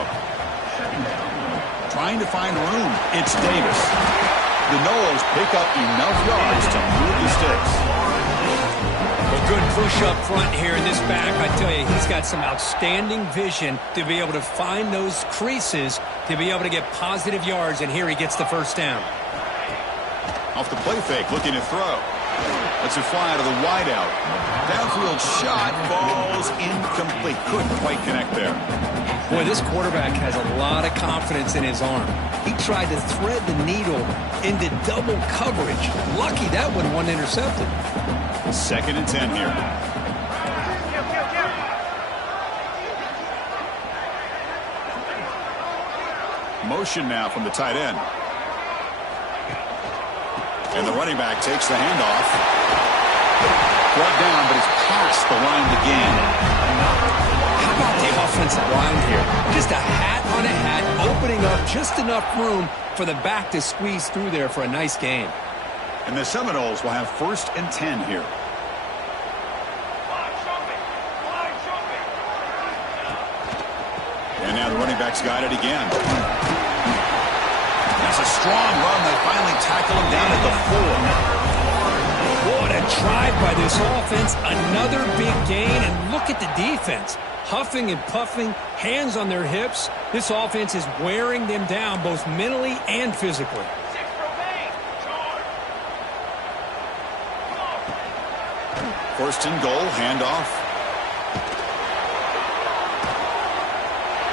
Trying to find room. It's Davis. The Noles pick up enough yards to move the sticks. Well, good push up front here in this back. I tell you, he's got some outstanding vision to be able to find those creases, to be able to get positive yards, and here he gets the 1st down. Off the play fake, looking to throw. Lets it fly out of the wideout. Downfield shot falls incomplete. Couldn't quite connect there. Boy, this quarterback has a lot of confidence in his arm. He tried to thread the needle into double coverage. Lucky that one wasn't intercepted. 2nd and 10 here. Motion now from the tight end. And the running back takes the handoff. Brought down, but it's past the line to gain. How about the offensive line here? Just a hat on a hat, opening up just enough room for the back to squeeze through there for a nice gain. And the Seminoles will have 1st and 10 here. And now the running back's got it again. That's a strong run. They finally tackle him down at the 4. What a drive by this offense. Another big gain, and look at the defense. Huffing and puffing, hands on their hips. This offense is wearing them down both mentally and physically. 6 remain. Charge. 1st and goal, handoff.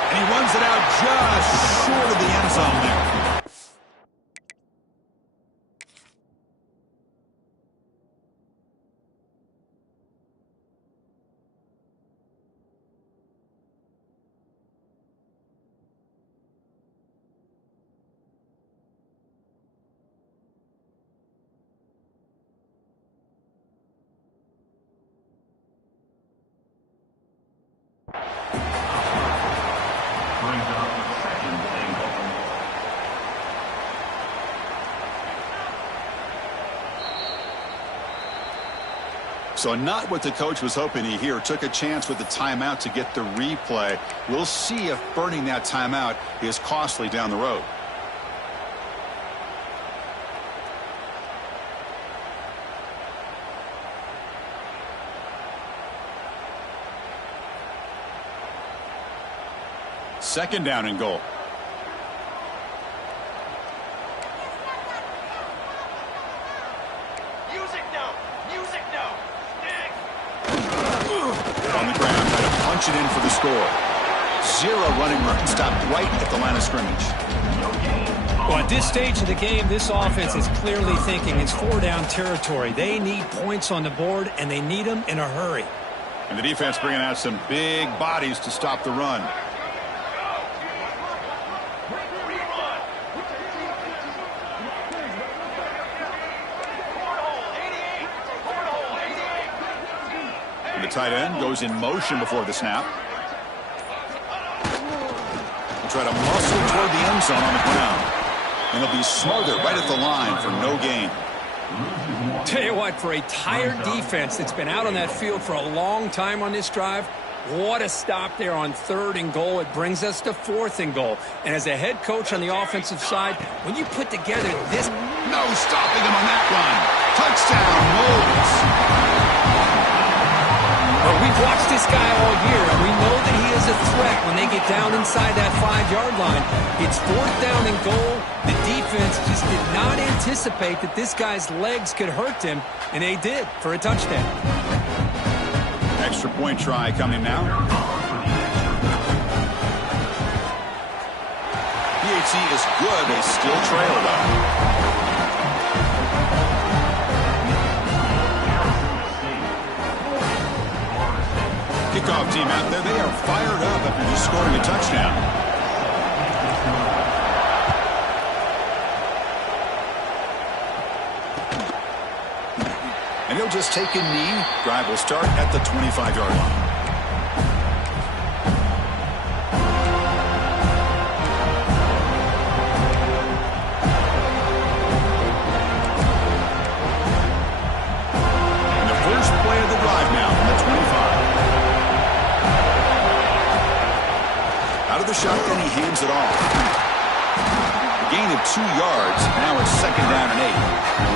And he runs it out just short of the end zone there. So not what the coach was hoping to hear. Took a chance with the timeout to get the replay. We'll see if burning that timeout is costly down the road. Second down and goal. Music no. Music no. On the ground, trying to punch it in for the score. Zero running room, stopped right at the line of scrimmage. Well, at this stage of the game, this offense is clearly thinking it's 4-down territory. They need points on the board, and they need them in a hurry. And the defense bringing out some big bodies to stop the run. The tight end goes in motion before the snap. He'll try to muscle toward the end zone on the ground. And he'll be smothered right at the line for no gain. Tell you what, for a tired defense that's been out on that field for a long time on this drive, what a stop there on 3rd and goal. It brings us to 4th and goal. And as a head coach on the offensive side, when you put together this... No stopping him on that run. Touchdown, Wolves. Well, we've watched this guy all year, and we know that he is a threat when they get down inside that 5-yard line. It's 4th down and goal. The defense just did not anticipate that this guy's legs could hurt him, and they did for a touchdown. Extra point try coming now. PHC is good. They still trail, though. Kickoff team out there. They are fired up after just scoring a touchdown. And he'll just take a knee. Drive will start at the 25-yard line. And the first play of the drive now from the 25. Out of the shotgun, he hands it off. A gain of 2 yards. Now it's 2nd down and 8.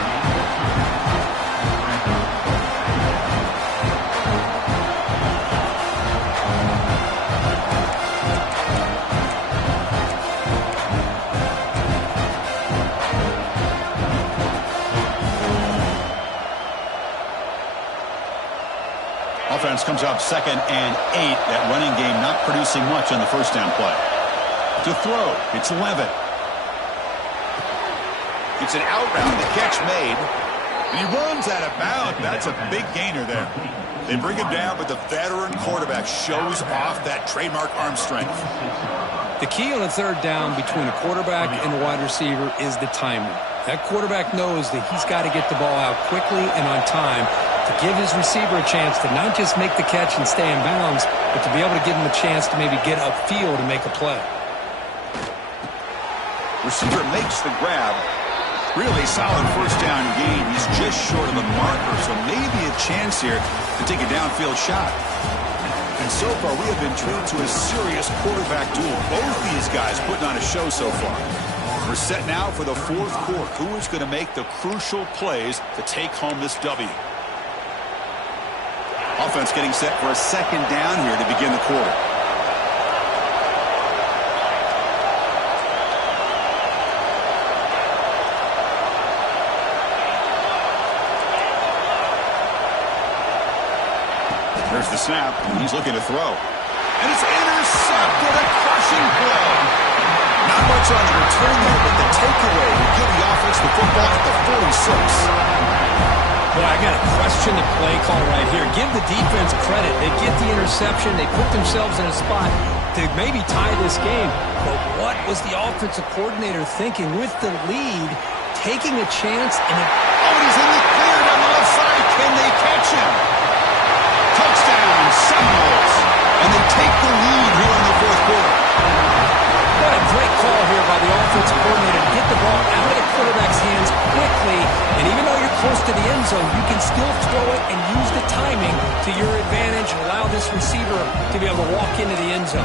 Offense comes up 2nd and 8. That running game not producing much on the first down play. To throw, it's Levitt. It's an out route, the catch made. And he runs out of bounds. That's a big gainer there. They bring him down, but the veteran quarterback shows off that trademark arm strength. The key on a 3rd down between a quarterback and a wide receiver is the timing. That quarterback knows that he's got to get the ball out quickly and on time to give his receiver a chance to not just make the catch and stay in bounds, but to be able to give him a chance to maybe get upfield and make a play. Receiver makes the grab. Really solid first down gain. He's just short of the marker, so maybe a chance here to take a downfield shot. And so far, we have been treated to a serious quarterback duel. Both these guys putting on a show so far. We're set now for the 4th quarter. Who is going to make the crucial plays to take home this W? Offense getting set for a 2nd down here to begin the quarter. There's the snap, and he's looking to throw. And it's intercepted, a crushing play. Not much on the return there, but the takeaway will give the offense the football at the 46. Boy, I got to question the play call right here. Give the defense credit. They get the interception. They put themselves in a spot to maybe tie this game. But what was the offensive coordinator thinking with the lead, taking a chance? And he's in the clear down the left side. Can they catch him? Touchdown, Seminoles. And they take the lead here in the 4th quarter. What a great call here by the offensive coordinator to get the ball out of the quarterback's hands quickly. And even though your close to the end zone, you can still throw it and use the timing to your advantage and allow this receiver to be able to walk into the end zone.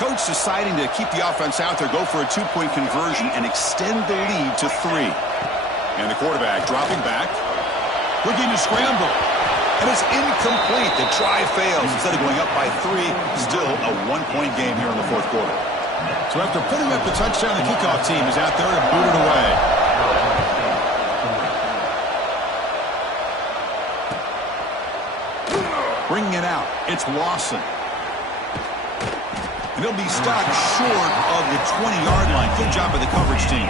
Coach deciding to keep the offense out there, go for a two-point conversion, and extend the lead to 3. And the quarterback dropping back, looking to scramble. And it's incomplete. The try fails. Instead of going up by 3, still a one-point game here in the fourth quarter. So after putting up the touchdown, the kickoff team is out there to boot it away. Bringing it out, it's Lawson. And he'll be stopped short of the 20-yard line. Good job by the coverage team.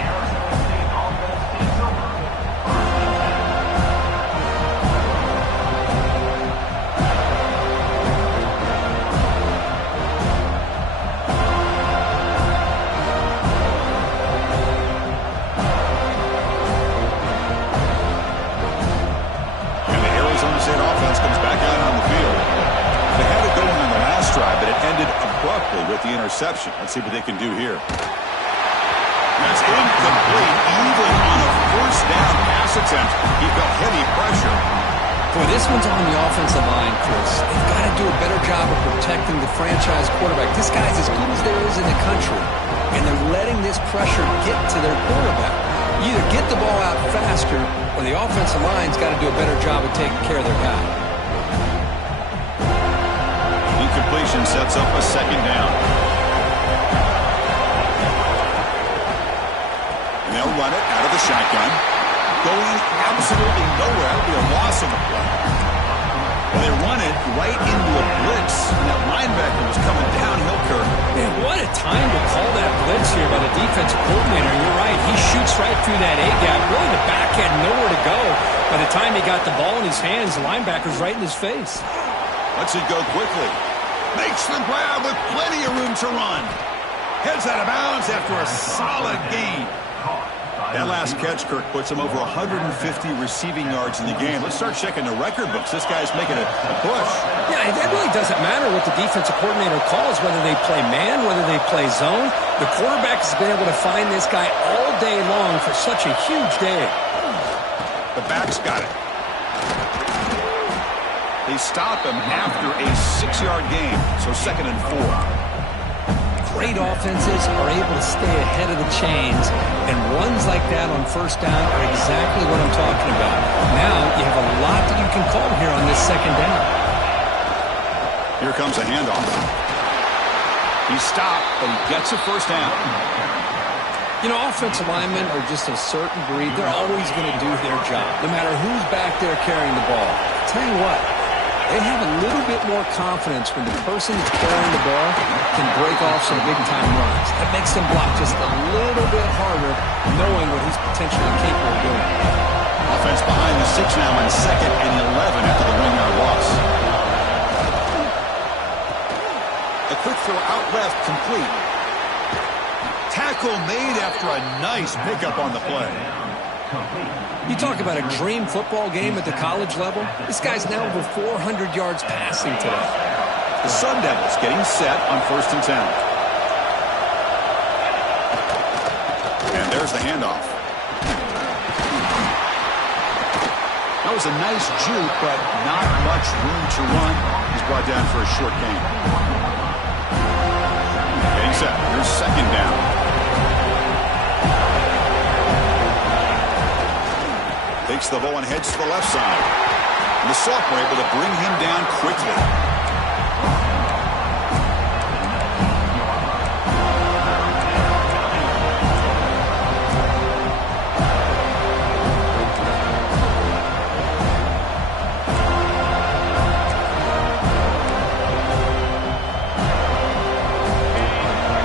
And the Arizona State offense comes back out on the field. They had it going on the last drive, but it ended abruptly with the interception. Let's see what they can do here. That's incomplete. Even on a first down pass attempt, he felt heavy pressure. Boy, this one's on the offensive line, Chris. They've got to do a better job of protecting the franchise quarterback. This guy's as good as there is in the country, and they're letting this pressure get to their quarterback. You either get the ball out faster, or the offensive line's got to do a better job of taking care of their guy. Incompletion sets up a second down. And they'll run it out of the shotgun. Going absolutely nowhere. That'll be a loss on the play. And they run it right into a blitz. And that linebacker was coming downhill, Kirk. Man, what a time to call that blitz here by the defensive coordinator. You're right. He shoots right through that A-gap. Really, the back had nowhere to go. By the time he got the ball in his hands, the linebacker's right in his face. Lets it go quickly. Makes the grab with plenty of room to run. Heads out of bounds after a solid gain. That last catch, Kirk, puts him over 150 receiving yards in the game. Let's start checking the record books. This guy's making a push. Yeah, it really doesn't matter what the defensive coordinator calls, whether they play man, whether they play zone. The quarterback has been able to find this guy all day long for such a huge day. The back's got it. They stop him after a 6-yard gain, so 2nd and 4. Great offenses are able to stay ahead of the chains, and runs like that on first down are exactly what I'm talking about. Now you have a lot that you can call here on this second down. Here comes a handoff. He's stopped, but he gets a first down. You know, offensive linemen are just a certain breed. They're always going to do their job, no matter who's back there carrying the ball. I'll tell you what, they have a little bit more confidence when the person that's carrying the ball can break off some big-time runs. That makes them block just a little bit harder, knowing what he's potentially capable of doing. Offense behind the 6 now on 2nd and 11 after the 1-yard loss. A quick throw out left, complete. Tackle made after a nice pickup on the play. You talk about a dream football game at the college level. This guy's now over 400 yards passing today. The Sun Devils getting set on 1st and 10. And there's the handoff. That was a nice juke, but not much room to run. He's brought down for a short gain. Getting set. Here's 2nd down. Takes the ball and heads to the left side. And the sophomore able to bring him down quickly.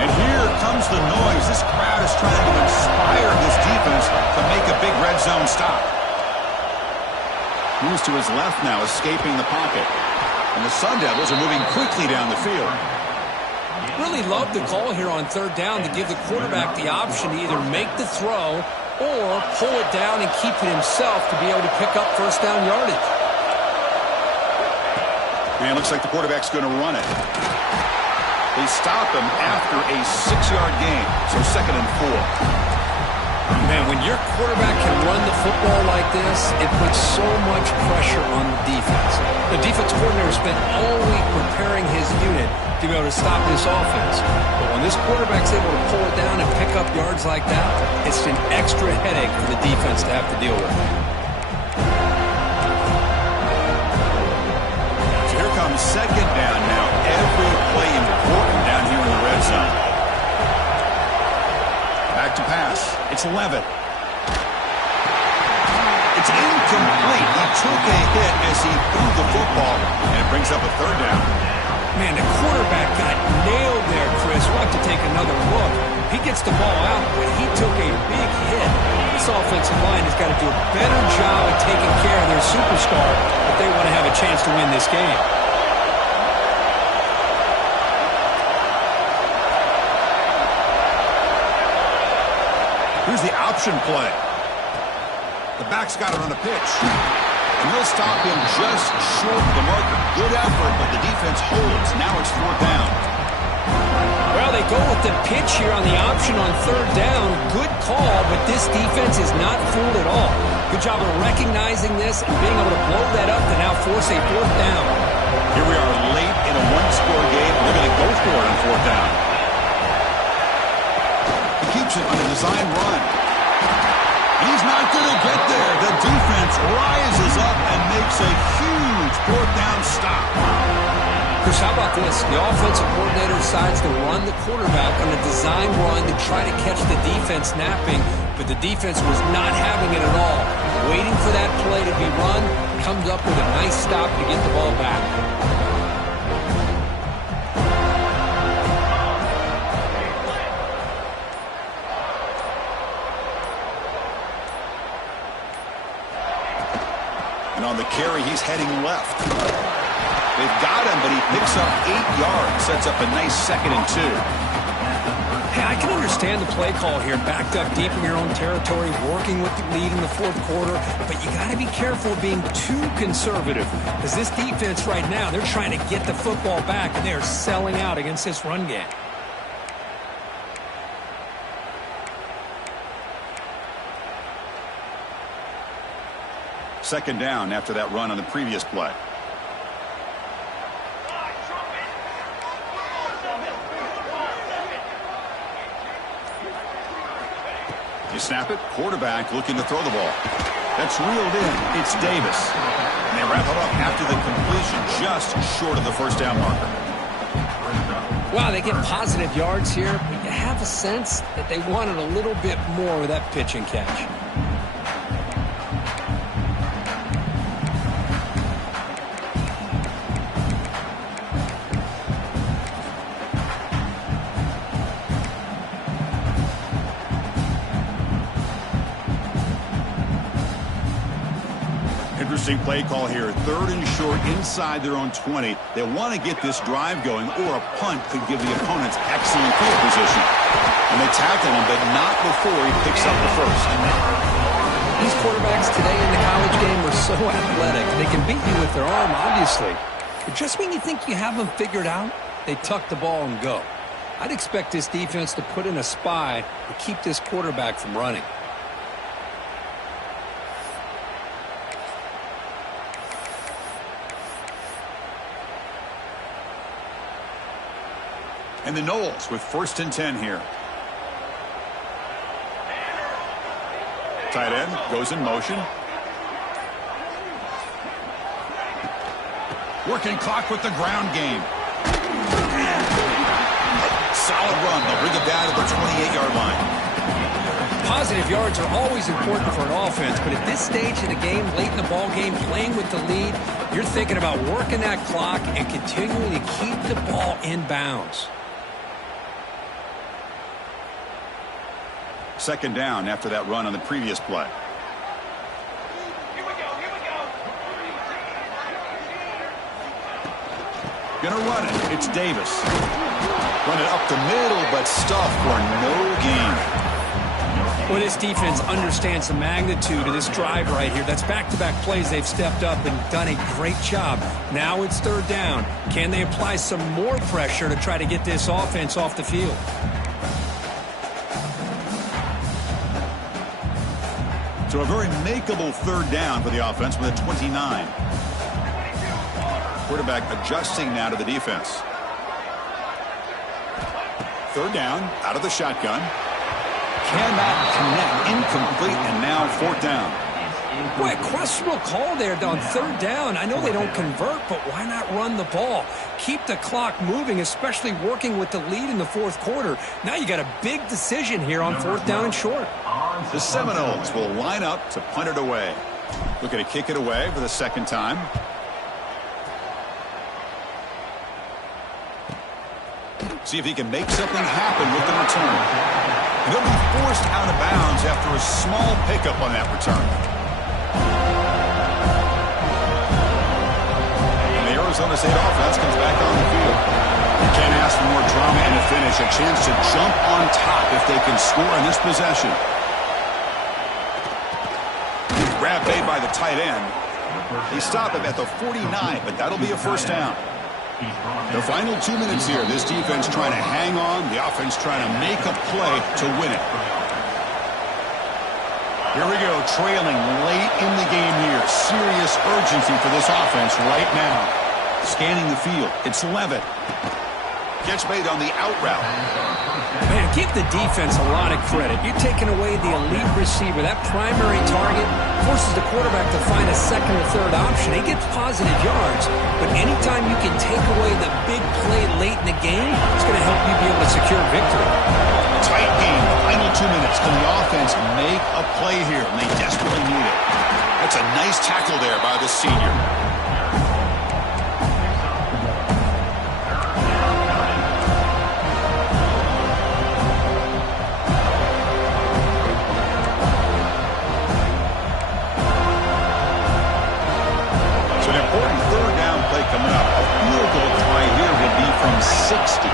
And here comes the noise. This crowd is trying to inspire this defense to make a big red zone stop. Moves to his left now, escaping the pocket. And the Sun Devils are moving quickly down the field. Really love the call here on 3rd down to give the quarterback the option to either make the throw or pull it down and keep it himself to be able to pick up first down yardage. And it looks like the quarterback's going to run it. They stop him after a 6-yard gain, so 2nd and 4. Man, when your quarterback can run the football like this, it puts so much pressure on the defense. The defense coordinator spent all week preparing his unit to be able to stop this offense. But when this quarterback's able to pull it down and pick up yards like that, it's an extra headache for the defense to have to deal with. So here comes 2nd down now. Every play important down here in the red zone. Back to pass. It's Levitt. It's incomplete. He took a hit as he threw the football, and it brings up a 3rd down. Man, the quarterback got nailed there, Chris. We'll have to take another look. He gets the ball out, but he took a big hit. This offensive line has got to do a better job of taking care of their superstar if they want to have a chance to win this game. Here's the option play. The back's got it on the pitch. And they'll stop him just short of the marker. Good effort, but the defense holds. Now it's 4th down. Well, they go with the pitch here on the option on 3rd down. Good call, but this defense is not fooled at all. Good job of recognizing this and being able to blow that up to now force a 4th down. Here we are late in a 1-score game. They're going to go for it on 4th down. He keeps it on a design run. He's not going to get there. The defense rises up and makes a huge 4th down stop. Chris, how about this? The offensive coordinator decides to run the quarterback on a design run to try to catch the defense napping, but the defense was not having it at all. Waiting for that play to be run, comes up with a nice stop to get the ball back. And on the carry, he's heading left. They've got him, but he picks up 8 yards. Sets up a nice 2nd and 2. Hey, I can understand the play call here. Backed up deep in your own territory, working with the lead in the 4th quarter. But you got to be careful of being too conservative. Because this defense right now, they're trying to get the football back, and they're selling out against this run game. Second down after that run on the previous play. You snap it, quarterback looking to throw the ball. That's reeled in. It's Davis. And they wrap it up after the completion, just short of the 1st down marker. Wow, they get positive yards here, but you have a sense that they wanted a little bit more with that pitch and catch. Interesting play call here. 3rd and short inside their own 20. They want to get this drive going, or a punt could give the opponents excellent field position. And they tackle him, but not before he picks up the 1st. These quarterbacks today in the college game are so athletic. They can beat you with their arm, obviously. But just when you think you have them figured out, they tuck the ball and go. I'd expect this defense to put in a spy to keep this quarterback from running. And the Knowles with 1st and 10 here. Tight end goes in motion. Working clock with the ground game. Solid run. They'll bring it down to the 28-yard line. Positive yards are always important for an offense, but at this stage of the game, late in the ball game, playing with the lead, you're thinking about working that clock and continuing to keep the ball in bounds. Second down after that run on the previous play. Here we go, here we go. Gonna run it. It's Davis. Run it up the middle, but stuffed for no gain. Well, this defense understands the magnitude of this drive right here. That's back-to-back plays. They've stepped up and done a great job. Now it's third down. Can they apply some more pressure to try to get this offense off the field? So a very makeable third down for the offense with a 29. Quarterback adjusting now to the defense. Third down, out of the shotgun. Cannot connect, incomplete, and now fourth down. Boy, a questionable call there on third down. I know they don't convert, but why not run the ball? Keep the clock moving, especially working with the lead in the fourth quarter. Now you got a big decision here on fourth down and short. The Seminoles will line up to punt it away. Looking to kick it away for the second time. See if he can make something happen with the return. He'll be forced out of bounds after a small pickup on that return. And the Arizona State offense comes back on the field. You can't ask for more drama in the finish. A chance to jump on top if they can score in this possession. Grab made by the tight end. He stopped him at the 49, but that'll be a first down. The final 2 minutes here. This defense trying to hang on. The offense trying to make a play to win it. Here we go. Trailing late in the game here. Serious urgency for this offense right now. Scanning the field. It's Levitt. Catch made on the out route. Man, give the defense a lot of credit. You're taking away the elite receiver. That primary target forces the quarterback to find a second or third option. He gets positive yards, but anytime you can take away the big play late in the game, it's going to help you be able to secure victory. Tight game. Final 2 minutes. Can the offense make a play here? And they desperately need it. That's a nice tackle there by the senior. Coming up, a field goal try here would be from 60.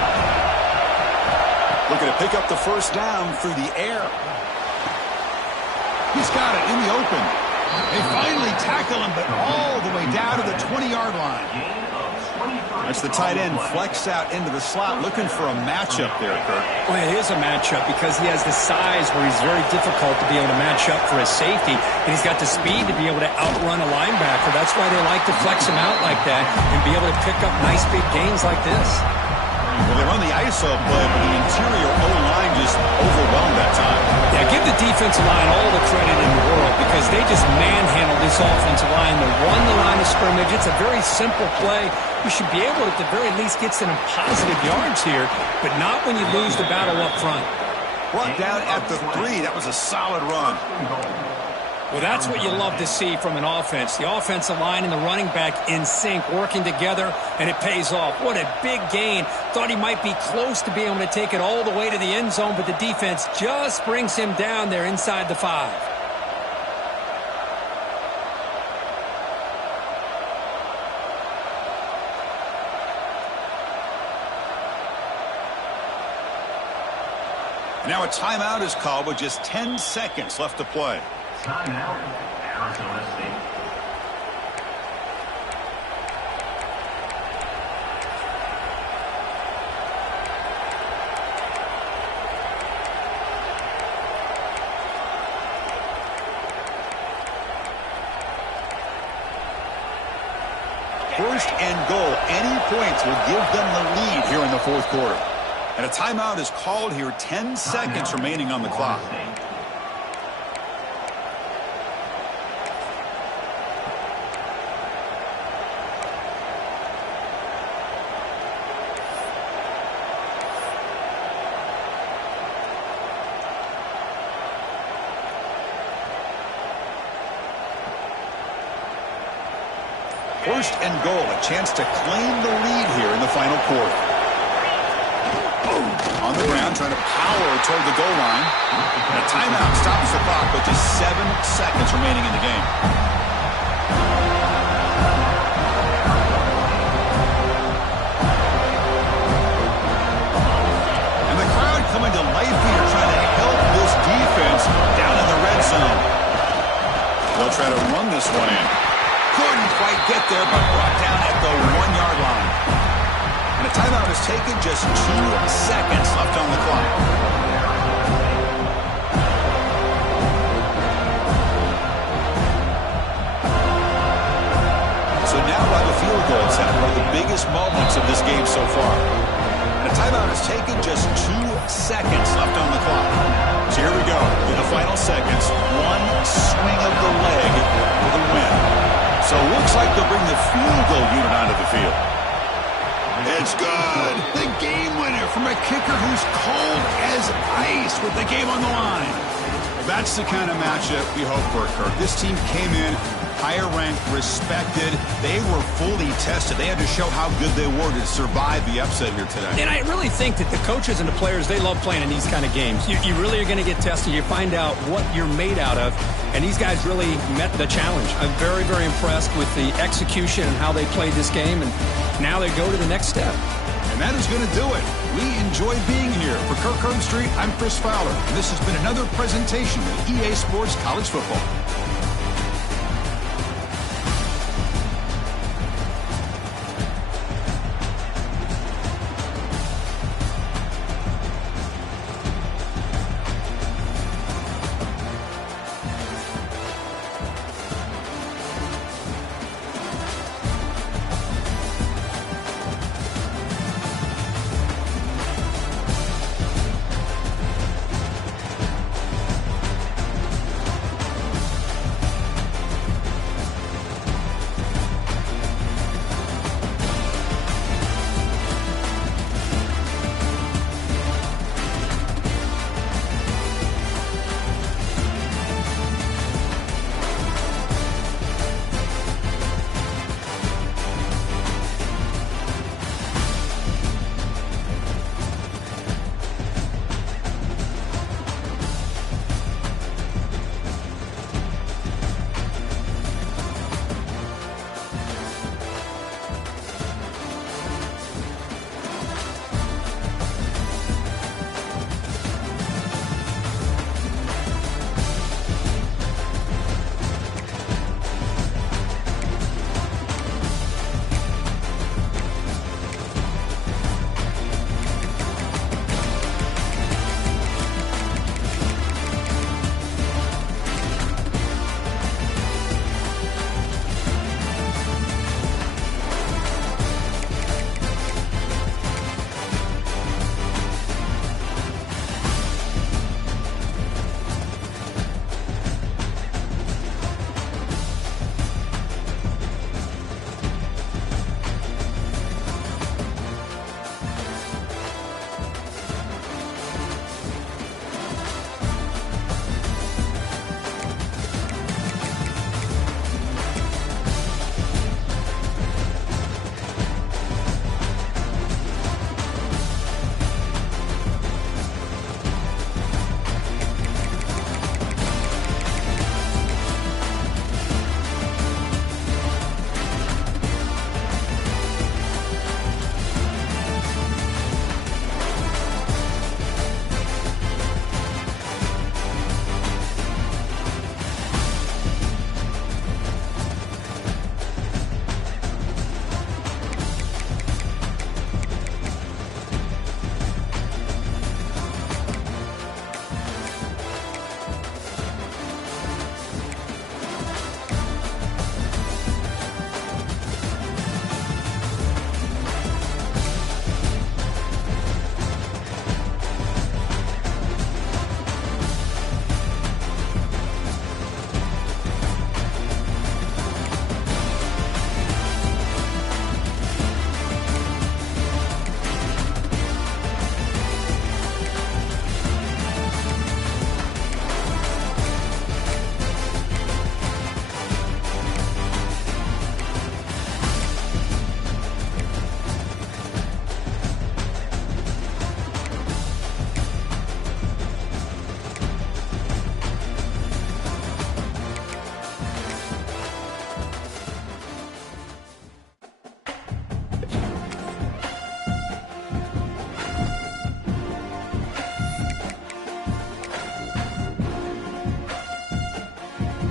Looking to pick up the first down through the air. He's got it in the open. They finally tackle him, but all the way down to the 20-yard line. That's the tight end flexed out into the slot, looking for a matchup there, Kurt. Well, it is a matchup because he has the size where he's very difficult to be able to match up for his safety, and he's got the speed to be able to outrun a linebacker. That's why they like to flex him out like that and be able to pick up nice big gains like this. Well, they run the ISO play, but the interior O-line just overwhelmed that time. Yeah, give the defensive line all the credit in the world because they just manhandled this offensive line. They won the line of scrimmage. It's a very simple play. You should be able to, at the very least, get some positive yards here, but not when you lose the battle up front. Brought down at the 3. That was a solid run. Well, that's what you love to see from an offense. The offensive line and the running back in sync, working together, and it pays off. What a big gain. Thought he might be close to being able to take it all the way to the end zone, but the defense just brings him down there inside the 5. Now a timeout is called with just 10 seconds left to play. Timeout, Arizona State. First and goal. Any points will give them the lead here in the fourth quarter. And a timeout is called here. 10 seconds remaining on the clock. First and goal, a chance to claim the lead here in the final quarter. Boom. On the ground, trying to power toward the goal line. And a timeout stops the clock with just 7 seconds remaining in the game. And the crowd coming to life here, trying to help this defense there, but brought down at the 1-yard line. And a timeout is taken, just 2 seconds left on the clock. So now we'll have a field goal attempt, one of the biggest moments of this game so far. And a timeout is taken, just 2 seconds left on the clock. So here we go, in the final seconds, one swing of the leg for the win. So it looks like they'll bring the field goal unit onto the field. It's good! The game winner from a kicker who's cold as ice with the game on the line. Well, that's the kind of matchup we hope for, Kirk. This team came in higher ranked, respected. They were fully tested. They had to show how good they were to survive the upset here today. And I really think that the coaches and the players, they love playing in these kind of games. You really are going to get tested. You find out what you're made out of. And these guys really met the challenge. I'm very, very impressed with the execution and how they played this game. And now they go to the next step. And that is going to do it. We enjoy being here. For Kirk Herbstreit, I'm Chris Fowler. And this has been another presentation of EA Sports College Football.